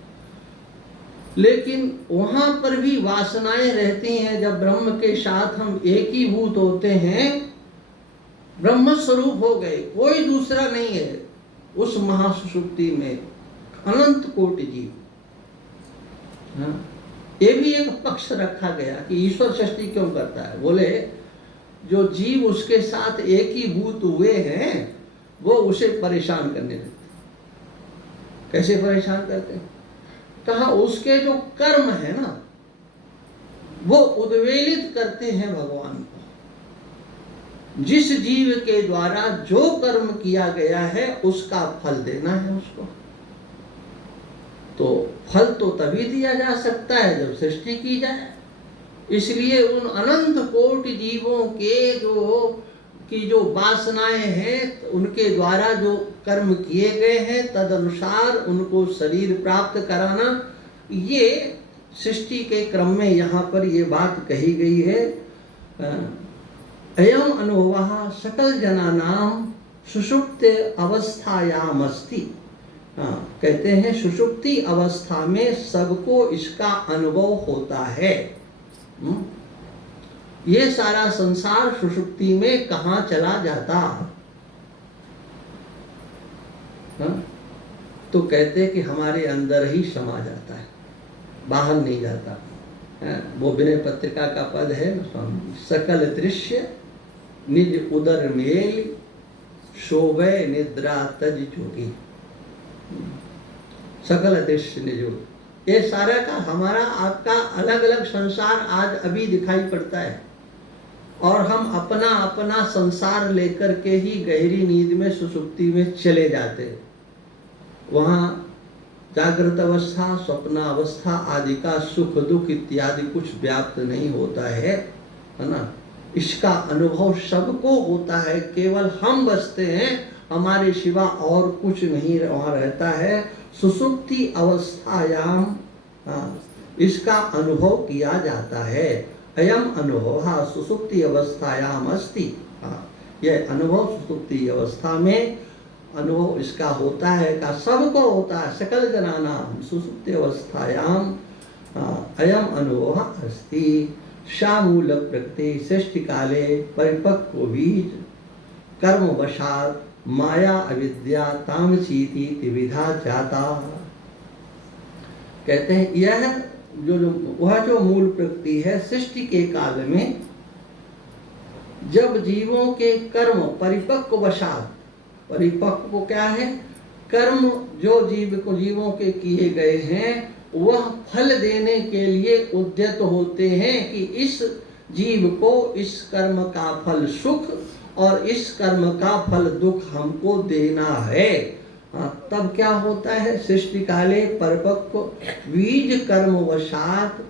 लेकिन वहाँ पर भी वासनाएं रहती हैं। जब ब्रह्म के साथ हम एकीभूत होते हैं, ब्रह्म स्वरूप हो गए, कोई दूसरा नहीं है उस महासुषुप्ति में, अनंत कोटि जीव। ये भी एक पक्ष रखा गया कि ईश्वर सृष्टि क्यों करता है। बोले जो जीव उसके साथ एकीभूत हुए हैं वो उसे परेशान करने लगते। कैसे परेशान करते हैं? कहा उसके जो कर्म है ना वो उद्वेलित करते हैं भगवान को। जिस जीव के द्वारा जो कर्म किया गया है उसका फल देना है उसको, तो फल तो तभी दिया जा सकता है जब सृष्टि की जाए। इसलिए उन अनंत कोटि जीवों के जो वासनाएं हैं, उनके द्वारा जो कर्म किए गए हैं तदनुसार उनको शरीर प्राप्त कराना, ये सृष्टि के क्रम में यहाँ पर ये बात कही गई है। अयम अनुभवः सकल जनानां सुषुप्त अवस्थायाम अस्ति। कहते हैं सुषुप्ति अवस्था में सबको इसका अनुभव होता है। ये सारा संसार सुषुप्ति में कहाँ चला जाता? तो कहते हैं कि हमारे अंदर ही समा जाता है, बाहर नहीं जाता। वो विनय पत्रिका का पद है स्वामी, सकल दृश्य निज उदर मेल शोभे निद्रा तज जोगी। सकल दृश्य निज, ये सारा का हमारा आपका अलग अलग संसार आज अभी दिखाई पड़ता है और हम अपना अपना संसार लेकर के ही गहरी नींद में सुषुप्ति में चले जाते। वहाँ जागृत अवस्था स्वप्न अवस्था आदि का सुख दुख इत्यादि कुछ व्याप्त नहीं होता है ना। इसका अनुभव सबको होता है, केवल हम बसते हैं, हमारे सिवा और कुछ नहीं वहाँ रहता है। सुषुप्ति अवस्थायाम इसका अनुभव किया जाता है। अयम अनुभव सुषुप्ति अवस्थायाम अस्ति। यह अनुभव सुषुप्ति अवस्था में अनुभव इसका होता है, का सबको होता है। सकल जनानां सुषुप्ति अवस्थायाम अयम अनुभव अस्ति। शामूल प्रकृति सृष्टि काले परिपक्व बीज कर्म वशात माया अविद्या तामसीति त्रिविधा जाता। कहते हैं यह जो मूल प्रकृति है सृष्टि के काल में, जब जीवों के कर्म परिपक्व वशात, परिपक्व क्या है? कर्म जो जीवों के किए गए हैं वह फल देने के लिए उद्यत होते हैं कि इस जीव को इस कर्म का फल सुख और इस कर्म का फल दुख हमको देना है। तब क्या होता है? सृष्टि काले परिपक्व बीज कर्म वशात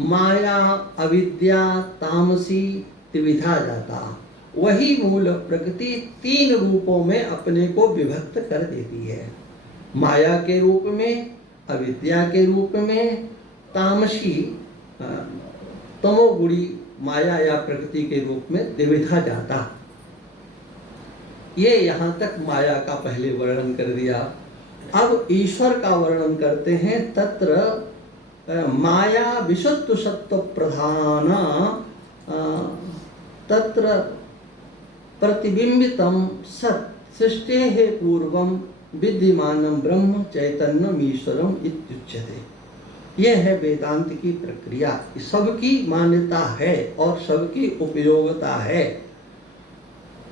माया अविद्या तामसी त्रिविधा जाता। वही मूल प्रकृति तीन रूपों में अपने को विभक्त कर देती है। माया के रूप में, अविद्या के रूप में, तामसी तमोगुणी माया या प्रकृति के रूप में देखा जाता। ये यहाँ तक माया का पहले वर्णन कर दिया। अब ईश्वर का वर्णन करते हैं। तत्र माया विशुद्ध सत्व प्रधान तत्र प्रतिबिंबितम सत् सृष्टेः पूर्वम विद्यमानं ब्रह्म चैतन्यम ईश्वरम इत्युच्यते। यह है वेदांत की प्रक्रिया। सबकी मान्यता है और सबकी उपयोगिता है।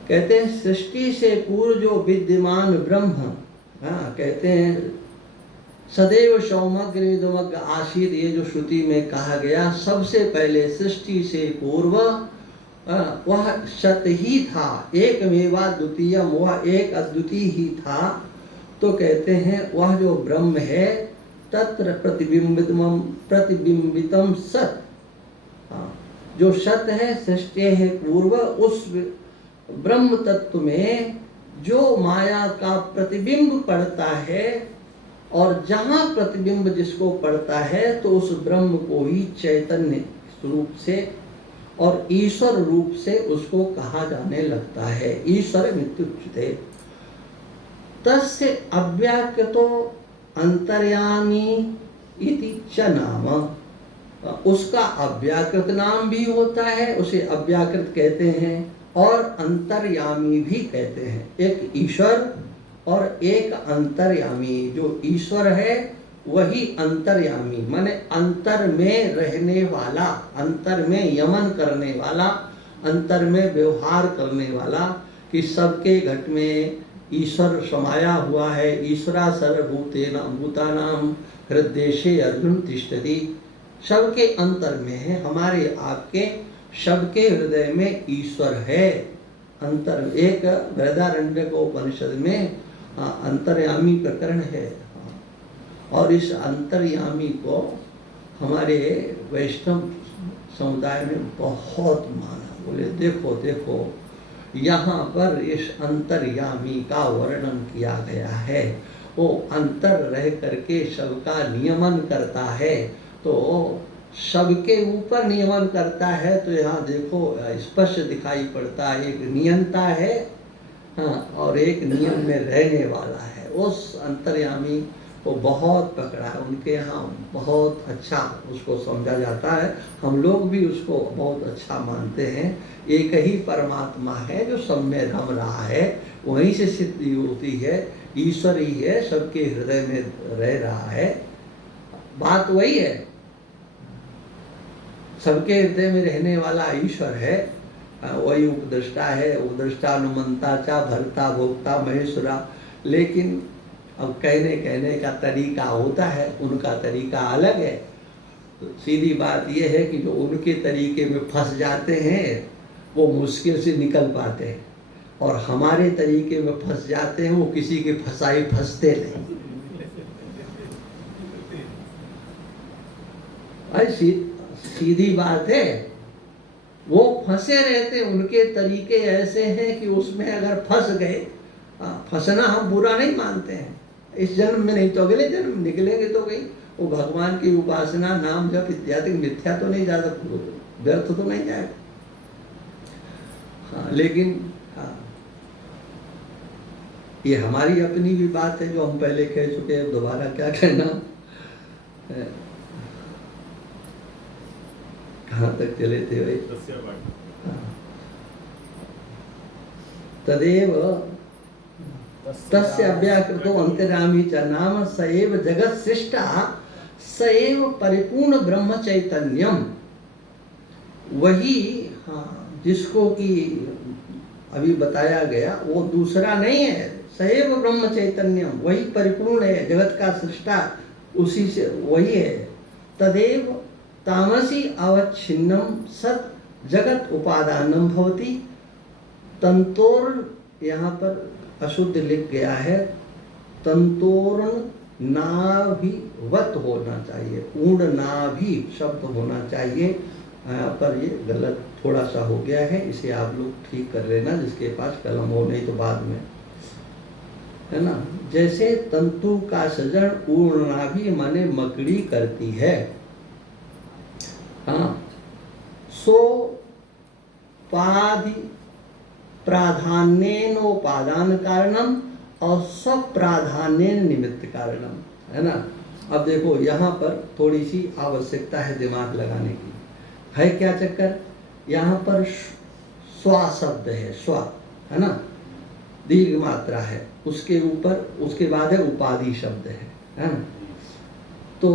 कहते हैं सृष्टि से पूर्व जो विद्यमान ब्रह्म, कहते हैं सदैव सौमग्र आसीत, ये जो श्रुति में कहा गया, सबसे पहले सृष्टि से पूर्व वह सत ही था, एकमेवा द्वितीयम, वह एक अद्वितीय ही था। तो कहते हैं वह जो ब्रह्म है तत्र प्रतिबिंबितम सत, जो सत है सृष्टि है पूर्व, उस ब्रह्म तत्व में जो माया का प्रतिबिंब पड़ता है, और जहाँ प्रतिबिंब जिसको पड़ता है तो उस ब्रह्म को ही चैतन्य रूप से और ईश्वर रूप से उसको कहा जाने लगता है। ईश्वर मित्युच्यते। तस्य अव्याकृतो अंतर्यामी इति च नाम। उसका अव्याकृत नाम भी होता है, उसे अव्याकृत कहते हैं, और अंतर्यामी भी कहते हैं। एक ईश्वर और एक अंतर्यामी। जो ईश्वर है वही अंतर्यामी, माने अंतर में रहने वाला, अंतर में यमन करने वाला, अंतर में व्यवहार करने वाला, कि सबके घट में ईश्वर समाया हुआ है। ईश्वरा सर्वभूतेन भूतानां हृदयेशे अर्जुन तिष्ठति। सबके अंतर में है, हमारे आपके सबके हृदय में ईश्वर है। अंतर एक बृहदारण्यक उपनिषद में अंतर्यामी प्रकरण है, और इस अंतर्यामी को हमारे वैष्णव समुदाय में बहुत माना। बोले देखो देखो, यहाँ पर इस अंतर्यामी का वर्णन किया गया है। वो अंतर रह करके सबका नियमन करता है, तो सबके ऊपर नियमन करता है। तो यहाँ देखो स्पष्ट दिखाई पड़ता है, एक नियंता है, और एक नियम में रहने वाला है। उस अंतर्यामी को बहुत पकड़ा है, उनके यहाँ बहुत अच्छा उसको समझा जाता है। हम लोग भी उसको बहुत अच्छा मानते हैं। एक ही परमात्मा है जो सब में रम रहा है, वहीं से सिद्धि होती है। ईश्वर ही है, सबके हृदय में रह रहा है। बात वही है, सबके हृदय में रहने वाला ईश्वर है, वही उपदृष्टा है। उपदृष्टा अनुमंता चा भरता भोक्ता महेश्वरा। लेकिन अब कहने का तरीका होता है, उनका तरीका अलग है। तो सीधी बात यह है कि जो उनके तरीके में फंस जाते हैं वो मुश्किल से निकल पाते हैं, और हमारे तरीके में फंस जाते हैं वो किसी के फंसाई फंसते नहीं। ऐसी सीधी बात है, वो फंसे रहते। उनके तरीके ऐसे हैं कि उसमें अगर फंस गए, फंसना हम बुरा नहीं मानते हैं, इस जन्म में नहीं तो अगले जन्म निकलेंगे तो कहीं वो भगवान की उपासना, नाम जप इत्यादि मिथ्या तो नहीं ज्यादा, व्यर्थ तो नहीं जाएगा। हाँ, लेकिन ये हमारी अपनी भी बात है जो हम पहले कह चुके हैं, दोबारा क्या कहना। कहाँ तक चले थे भाई? तदेव तस्य अव्याकृतो अंतर्यामी च नाम स एव जगत सृष्टा स एव परिपूर्ण ब्रह्म चैतन्यम। वही जिसको कि अभी बताया गया वो दूसरा नहीं है। स एव ब्रह्म चैतन्यम, वही परिपूर्ण है, जगत का सृष्टा उसी से वही है। तदेव तामसी अवच्छिन्नम सत जगत उपादानम भवति। तंतोर यहाँ पर अशुद्ध लिख गया है, तंतोर्ण नाभिवत होना चाहिए, पूर्ण नाभि शब्द होना चाहिए। यहाँ पर ये गलत थोड़ा सा हो गया है, इसे आप लोग ठीक कर लेना जिसके पास कलम हो, नहीं तो बाद में, है ना। जैसे तंतु का सृजन पूर्ण नाभि माने मकड़ी करती है, हाँ, सोपाधि प्राधान्येनोपादान कारणम और स्वप्राधान्येन निमित्त कारणम, है ना। अब देखो यहाँ पर थोड़ी सी आवश्यकता है दिमाग लगाने की। है क्या चक्कर, यहाँ पर स्वा शब्द है, स्वा, है ना, दीर्घ मात्रा है, उसके ऊपर उसके बाद है उपाधि शब्द है ना। तो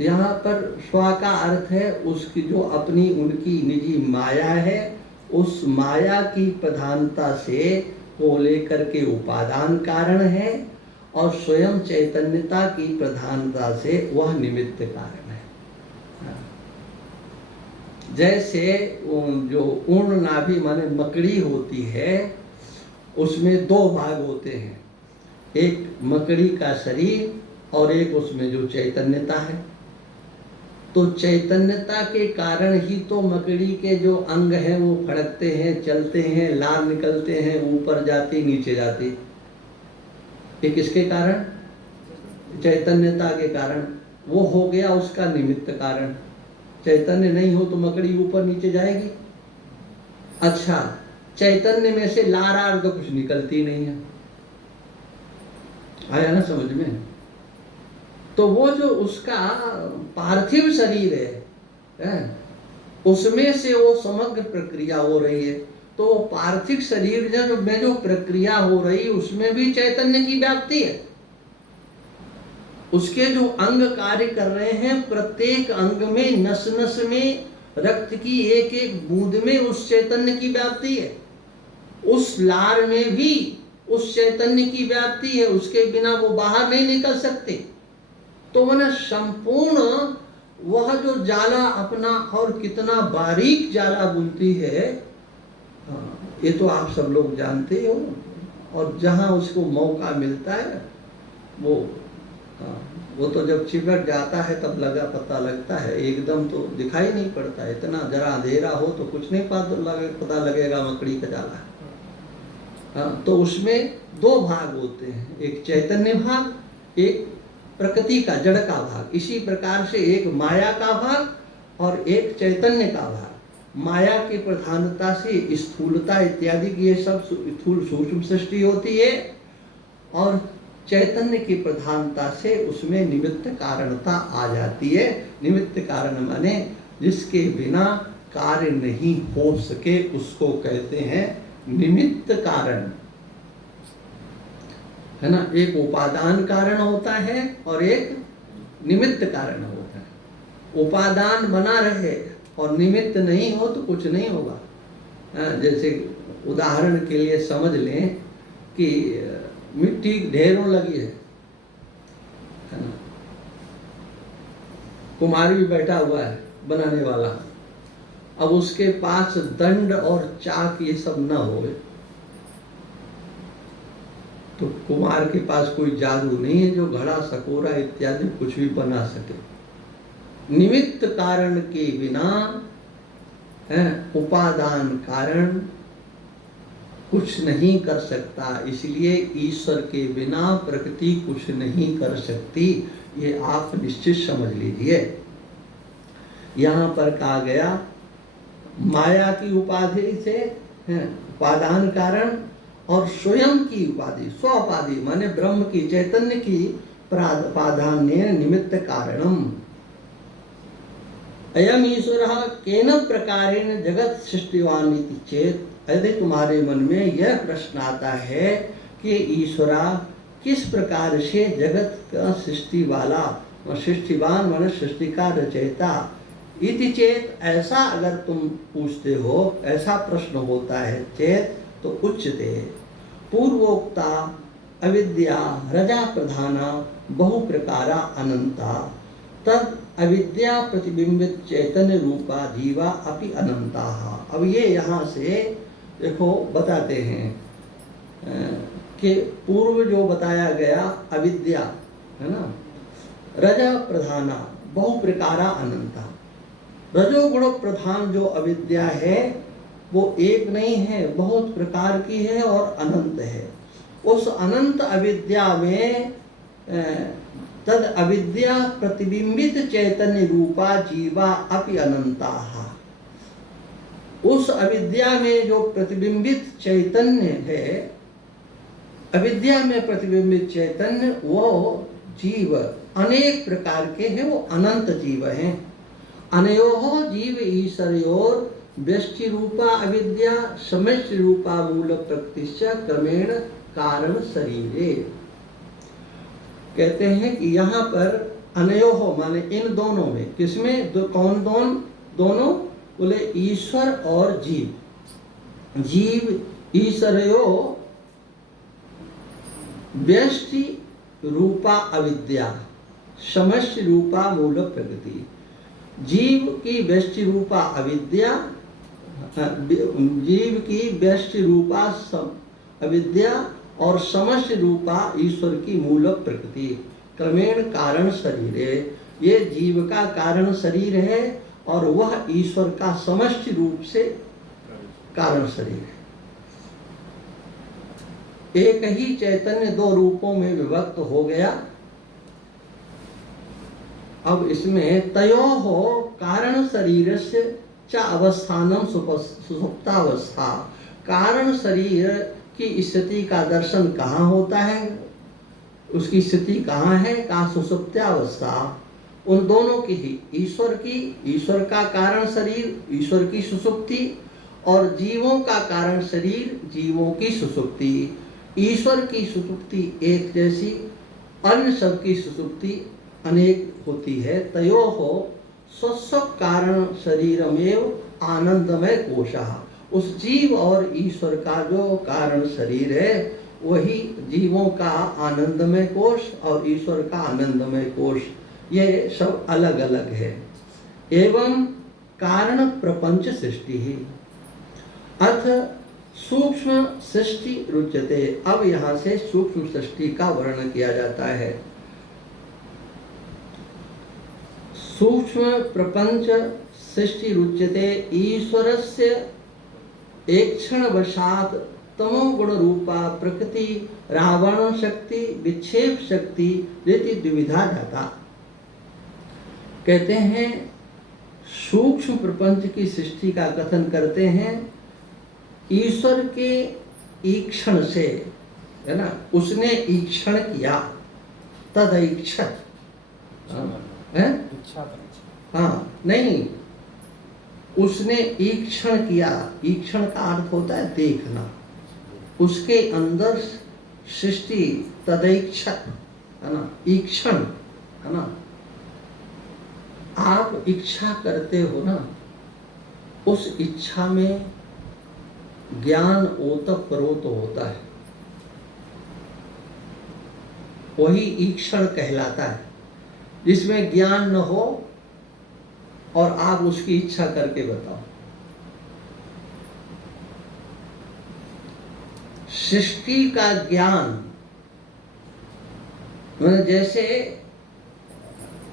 यहाँ पर स्वा का अर्थ है उसकी जो अपनी उनकी निजी माया है, उस माया की प्रधानता से को लेकर के उपादान कारण है, और स्वयं चैतन्यता की प्रधानता से वह निमित्त कारण है। जैसे जो ऊर्ण नाभि माने मकड़ी होती है, उसमें दो भाग होते हैं, एक मकड़ी का शरीर और एक उसमें जो चैतन्यता है। तो चैतन्यता के कारण ही तो मकड़ी के जो अंग हैं वो फड़कते हैं, चलते हैं, लार निकलते हैं, ऊपर जाते नीचे जाते। ये किसके कारण, चैतन्यता के कारण। वो हो गया उसका निमित्त कारण। चैतन्य नहीं हो तो मकड़ी ऊपर नीचे जाएगी। अच्छा, चैतन्य में से लार आर तो कुछ निकलती नहीं है, आया ना समझ में। तो वो जो उसका पार्थिव शरीर है, उसमें से वो समग्र प्रक्रिया हो रही है। तो पार्थिव शरीर में जो प्रक्रिया हो रही उसमें भी चैतन्य की व्याप्ति है। उसके जो अंग कार्य कर रहे हैं, प्रत्येक अंग में, नस नस में, रक्त की एक एक बूंद में उस चैतन्य की व्याप्ति है। उस लार में भी उस चैतन्य की व्याप्ति है, उसके बिना वो बाहर नहीं निकल सकते। तो मैंने संपूर्ण वह जो जाला अपना, और कितना बारीक जाला बुनती है, ये तो आप सब लोग जानते हो। और जहाँ उसको मौका मिलता है वो तो जब चिपट जाता है तब पता लगता है, एकदम तो दिखाई नहीं पड़ता। इतना जरा अंधेरा हो तो कुछ नहीं पता लगेगा मकड़ी का जाला। तो उसमें दो भाग होते हैं, एक चैतन्य भाग, एक प्रकृति का जड़ का भाग। इसी प्रकार से एक माया का भाग और एक चैतन्य का भाग। माया की प्रधानता से स्थूलता इत्यादि की ये सब स्थूल सूक्ष्म सृष्टि होती है, और चैतन्य की प्रधानता से उसमें निमित्त कारणता आ जाती है। निमित्त कारण माने जिसके बिना कार्य नहीं हो सके उसको कहते हैं निमित्त कारण, है ना। एक उपादान कारण होता है और एक निमित्त कारण होता है। उपादान बना रहे और निमित्त नहीं हो तो कुछ नहीं होगा। जैसे उदाहरण के लिए समझ लें कि मिट्टी ढेरों लगी है ना, कुम्हार भी बैठा हुआ है बनाने वाला। अब उसके पास दंड और चाक ये सब न हो तो कुम्हार के पास कोई जादू नहीं है जो घड़ा सकोरा इत्यादि कुछ भी बना सके। निमित्त कारण के बिना उपादान कारण कुछ नहीं कर सकता। इसलिए ईश्वर के बिना प्रकृति कुछ नहीं कर सकती, ये आप निश्चित समझ लीजिए। यहाँ पर कहा गया माया की उपाधि से उपादान कारण और स्वयं की उपाधि, स्वउपाधि माने ब्रह्म की, चैतन्य की प्राधान्य निमित्त कारणम। अयम ईश्वरः केन प्रकारेण जगत सृष्टिवान इति चेत। यदि तुम्हारे मन में यह प्रश्न आता है कि ईश्वरा किस प्रकार से जगत का सृष्टि वाला, सृष्टिवान माने सृष्टि का रचयिता, इति चेत, ऐसा अगर तुम पूछते हो, ऐसा प्रश्न होता है चेत, तो उच्यते पूर्वोक्ता अविद्या रजा प्रधाना बहु प्रकारा अनंता तद अविद्या प्रतिबिंबित चैतन्य रूपा जीवा अपि अनंता। अब ये यहाँ से देखो बताते हैं कि पूर्व जो बताया गया अविद्या, है ना, रजा प्रधाना बहु प्रकारा अनंता। रजोगुण प्रधान जो अविद्या है वो एक नहीं है, बहुत प्रकार की है और अनंत है। उस अनंत अविद्या में तद अविद्या प्रतिबिंबित चैतन्य रूपा जीवा अपि अनंताः। उस अविद्या में जो प्रतिबिंबित चैतन्य है, अविद्या में प्रतिबिंबित चैतन्य, वो जीव अनेक प्रकार के हैं, वो अनंत जीव हैं। अनयोः जीव ईश्वरयोर व्यष्टि रूपा अविद्या समष्टि रूपा मूल प्रकृतिश्च क्रमेण कारण शरीरे। कहते हैं कि यहाँ पर अनयोः माने इन दोनों में, किसमें? कौन दोनों? बोले ईश्वर और जीव। जीव ईश्वरयो व्यष्टि रूपा अविद्या समष्टि रूपा मूल प्रकृति। जीव की व्यष्टि रूपा अविद्या, जीव की व्यष्टि रूपा अविद्या और समष्टि रूपा ईश्वर की मूल प्रकृति। क्रमेण कारण शरीर है, ये जीव का कारण शरीर है और वह ईश्वर का समष्टि रूप से कारण शरीर है। एक ही चैतन्य दो रूपों में विभक्त हो गया। अब इसमें तयोः कारण शरीरस्य च अवस्थानम सुषुप्तावस्था। कारण शरीर की स्थिति का दर्शन कहाँ होता है, उसकी स्थिति कहाँ है? कहाँ? सुषुप्तावस्था। उन दोनों की ही, ईश्वर का कारण शरीर, ईश्वर की सुषुप्ति, और जीवों का कारण शरीर, जीवों की सुषुप्ति। ईश्वर की सुषुप्ति एक जैसी, अन्य सबकी सुषुप्ति अनेक होती है। तयोः स्वस्व कारण शरीरमेव आनंदमय कोशः। उस जीव और ईश्वर का जो कारण शरीर है, वही जीवों का आनंदमय कोश और ईश्वर का आनंदमय कोश, ये सब अलग अलग है। एवं कारण प्रपंच सृष्टि ही अर्थ सूक्ष्म सृष्टि रुच्यते। अब यहाँ से सूक्ष्म सृष्टि का वर्णन किया जाता है। सूक्ष्म प्रपंच सृष्टि रुच्यते ईश्वरस्य एक क्षण वशात तमोगुण रूपा प्रकृति रावण शक्ति विक्षेप शक्ति रीति द्विविधा जाता। कहते हैं सूक्ष्म प्रपंच की सृष्टि का कथन करते हैं ईश्वर के ईक्षण से, है ना, उसने ईक्षण किया, तद ईक्षत है, हाँ नहीं, उसने ईक्षण किया। ईक्षण का अर्थ होता है देखना। उसके अंदर सृष्टि तदैक्षत, है ना, ईक्षण, है ना। आप इच्छा करते हो ना, उस इच्छा में ज्ञान ओतप्रोत होता है, वही ईक्षण कहलाता है। जिसमें ज्ञान न हो और आप उसकी इच्छा करके बताओ। सृष्टि का ज्ञान, जैसे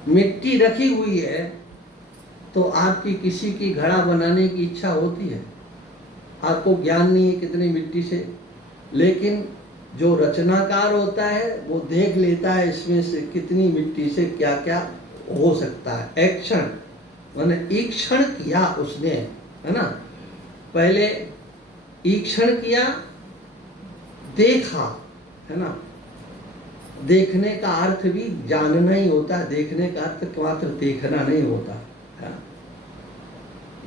मिट्टी रखी हुई है तो आपकी किसी की घड़ा बनाने की इच्छा होती है, आपको ज्ञान नहीं है कितनी मिट्टी से, लेकिन जो रचनाकार होता है वो देख लेता है इसमें से कितनी मिट्टी से क्या क्या हो सकता है। एक्शन माने ईक्षण किया उसने, है ना। पहले ईक्षण किया, देखा, है ना। देखने का अर्थ भी जानना ही होता है, देखने का अर्थ मात्र देखना नहीं होता है।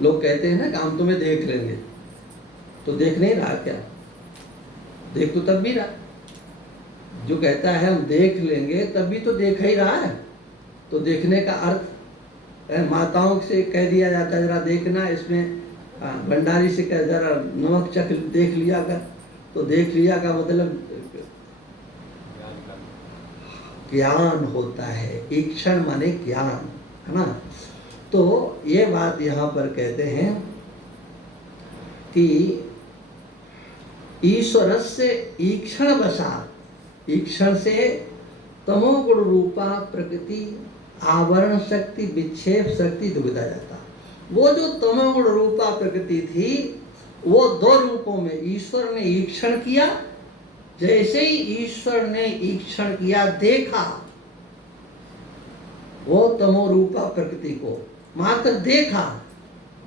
लोग कहते हैं ना कि हम तुम्हें देख लेंगे, तो देख नहीं रहा क्या? देख तो तब भी रहा। जो कहता है हम देख लेंगे तब भी तो देख ही रहा है। तो देखने का अर्थ माताओं से कह दिया जाता है जरा देखना, इसमें भंडारी से कह जरा नमक चख देख लिया कर, तो देख लिया का मतलब ज्ञान होता है। ईक्षण माने ज्ञान, है ना। तो ये बात यहाँ पर कहते हैं कि ईश्वरस्य ईक्षण वशात, ईक्षण से तमोगुण रूपा प्रकृति आवरण शक्ति विक्षेप शक्ति दुविधा जाता। वो जो तमोगुण रूपा प्रकृति थी वो दो रूपों में ईश्वर ने ईक्षण किया। जैसे ही ईश्वर ने ईक्षण किया, देखा, वो तमो रूपा प्रकृति को मात्र देखा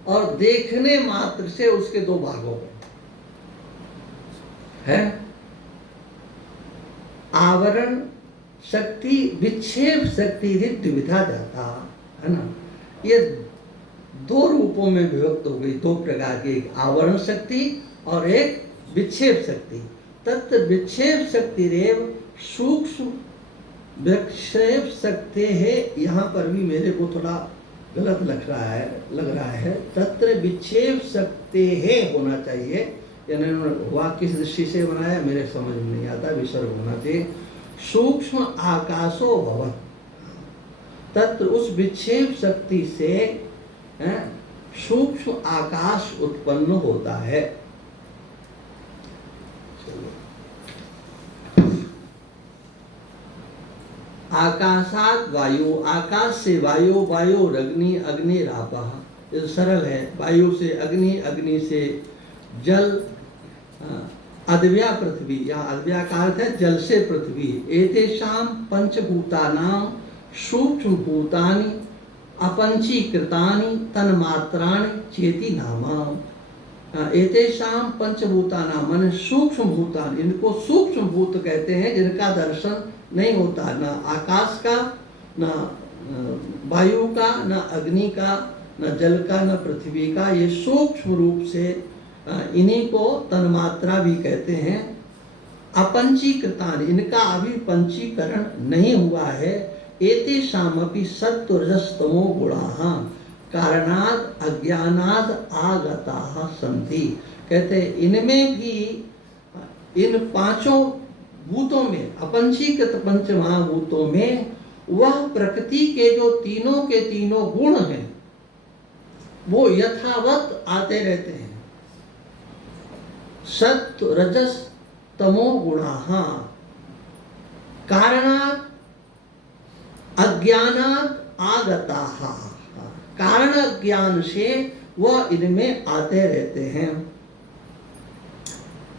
और देखने मात्र से उसके दो भाग हो गए है। आवरण शक्ति विक्षेप शक्ति द्विविधा जाता है ना। ये दो रूपों में विभक्त हो गई, दो प्रकार की, एक आवरण शक्ति और एक विक्षेप शक्ति। तत्व विक्षेप शक्ति रेव सूक्ष्म विक्षेप शक्ति है। यहाँ पर भी मेरे को थोड़ा गलत लग रहा है तत्र विक्षेप शक्ति है होना चाहिए, यानी वाक्य किस दृष्टि से बनाया मेरे समझ में नहीं आता, विसर्ग होना चाहिए। सूक्ष्म आकाशो भवत्, तत्र उस विक्षेप शक्ति से सूक्ष्म आकाश उत्पन्न होता है। आकाशात वायु, आकाश से वायु, वायु अग्नि, अग्निरापः, ये सरल है। वायु से अग्नि, अग्नि से जल, अद्व्या पृथ्वी, यहाँ अद्व्या का अर्थ है जल से पृथ्वी। एतेषां पंचभूतानां सूक्ष्म भूतानि अपंचीकृतानि तन्मात्राणि चेति नाम। एतेषां पंचभूतानां माने सूक्ष्म भूतानि, इनको सूक्ष्म भूत कहते हैं जिनका दर्शन नहीं होता, ना आकाश का, ना वायु का, ना अग्नि का, न जल का, न पृथ्वी का। ये सूक्ष्म रूप से इन्हीं को तन्मात्रा भी कहते हैं। अपंचीकृतानि, इनका अभी पंचीकरण नहीं हुआ है। एतेषामपि सत्व रजस तमो गुणाः कारणात् अज्ञानात् आगताः सन्ति। कहते इनमें भी, इन पांचों भूतों में, अपंचीकृत पंच महाभूतों में वह प्रकृति के जो तीनों के तीनों गुण हैं वो यथावत आते रहते हैं। सत्व रजस तमो गुणाः कारणात् अज्ञानात् आगताः, कारण ज्ञान से वह इनमें आते रहते हैं।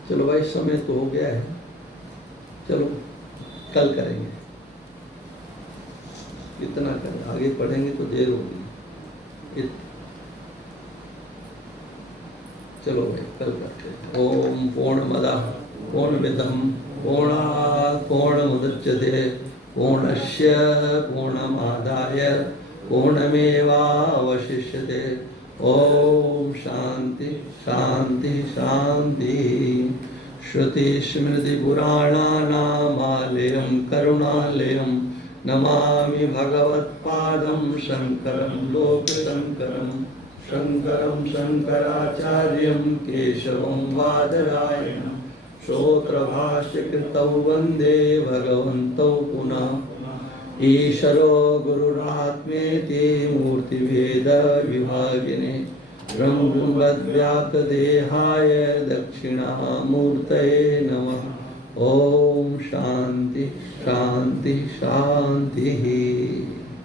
चलो भाई समय तो हो गया है, चलो कल करेंगे, इतना करें, आगे पढ़ेंगे तो देर होगी। चलो भाई कल करते हैं। ओम पूर्णमदः पूर्णमिदं पूर्णात् पूर्णमुदच्यते पूर्णस्य पूर्णमादाय पूर्णमेवावशिष्यते। ओम शांति शांति शांति। श्रुतिस्मृतिपुराणानामालयं करुणालयं नमामि भगवत्पादं शङ्करं लोकशङ्करं। शङ्करं शङ्कराचार्यं केशवं बादरायणं। श्रोत्रभाष्यकृतौ वन्दे भगवन्तौ पुनः। ईश्वरो गुरुरात्मेति मूर्तिभेदविभागिने ब्रह्मव्याप्तदेहाय दक्षिणामूर्तये नमः। ओम शांति शांति शांति।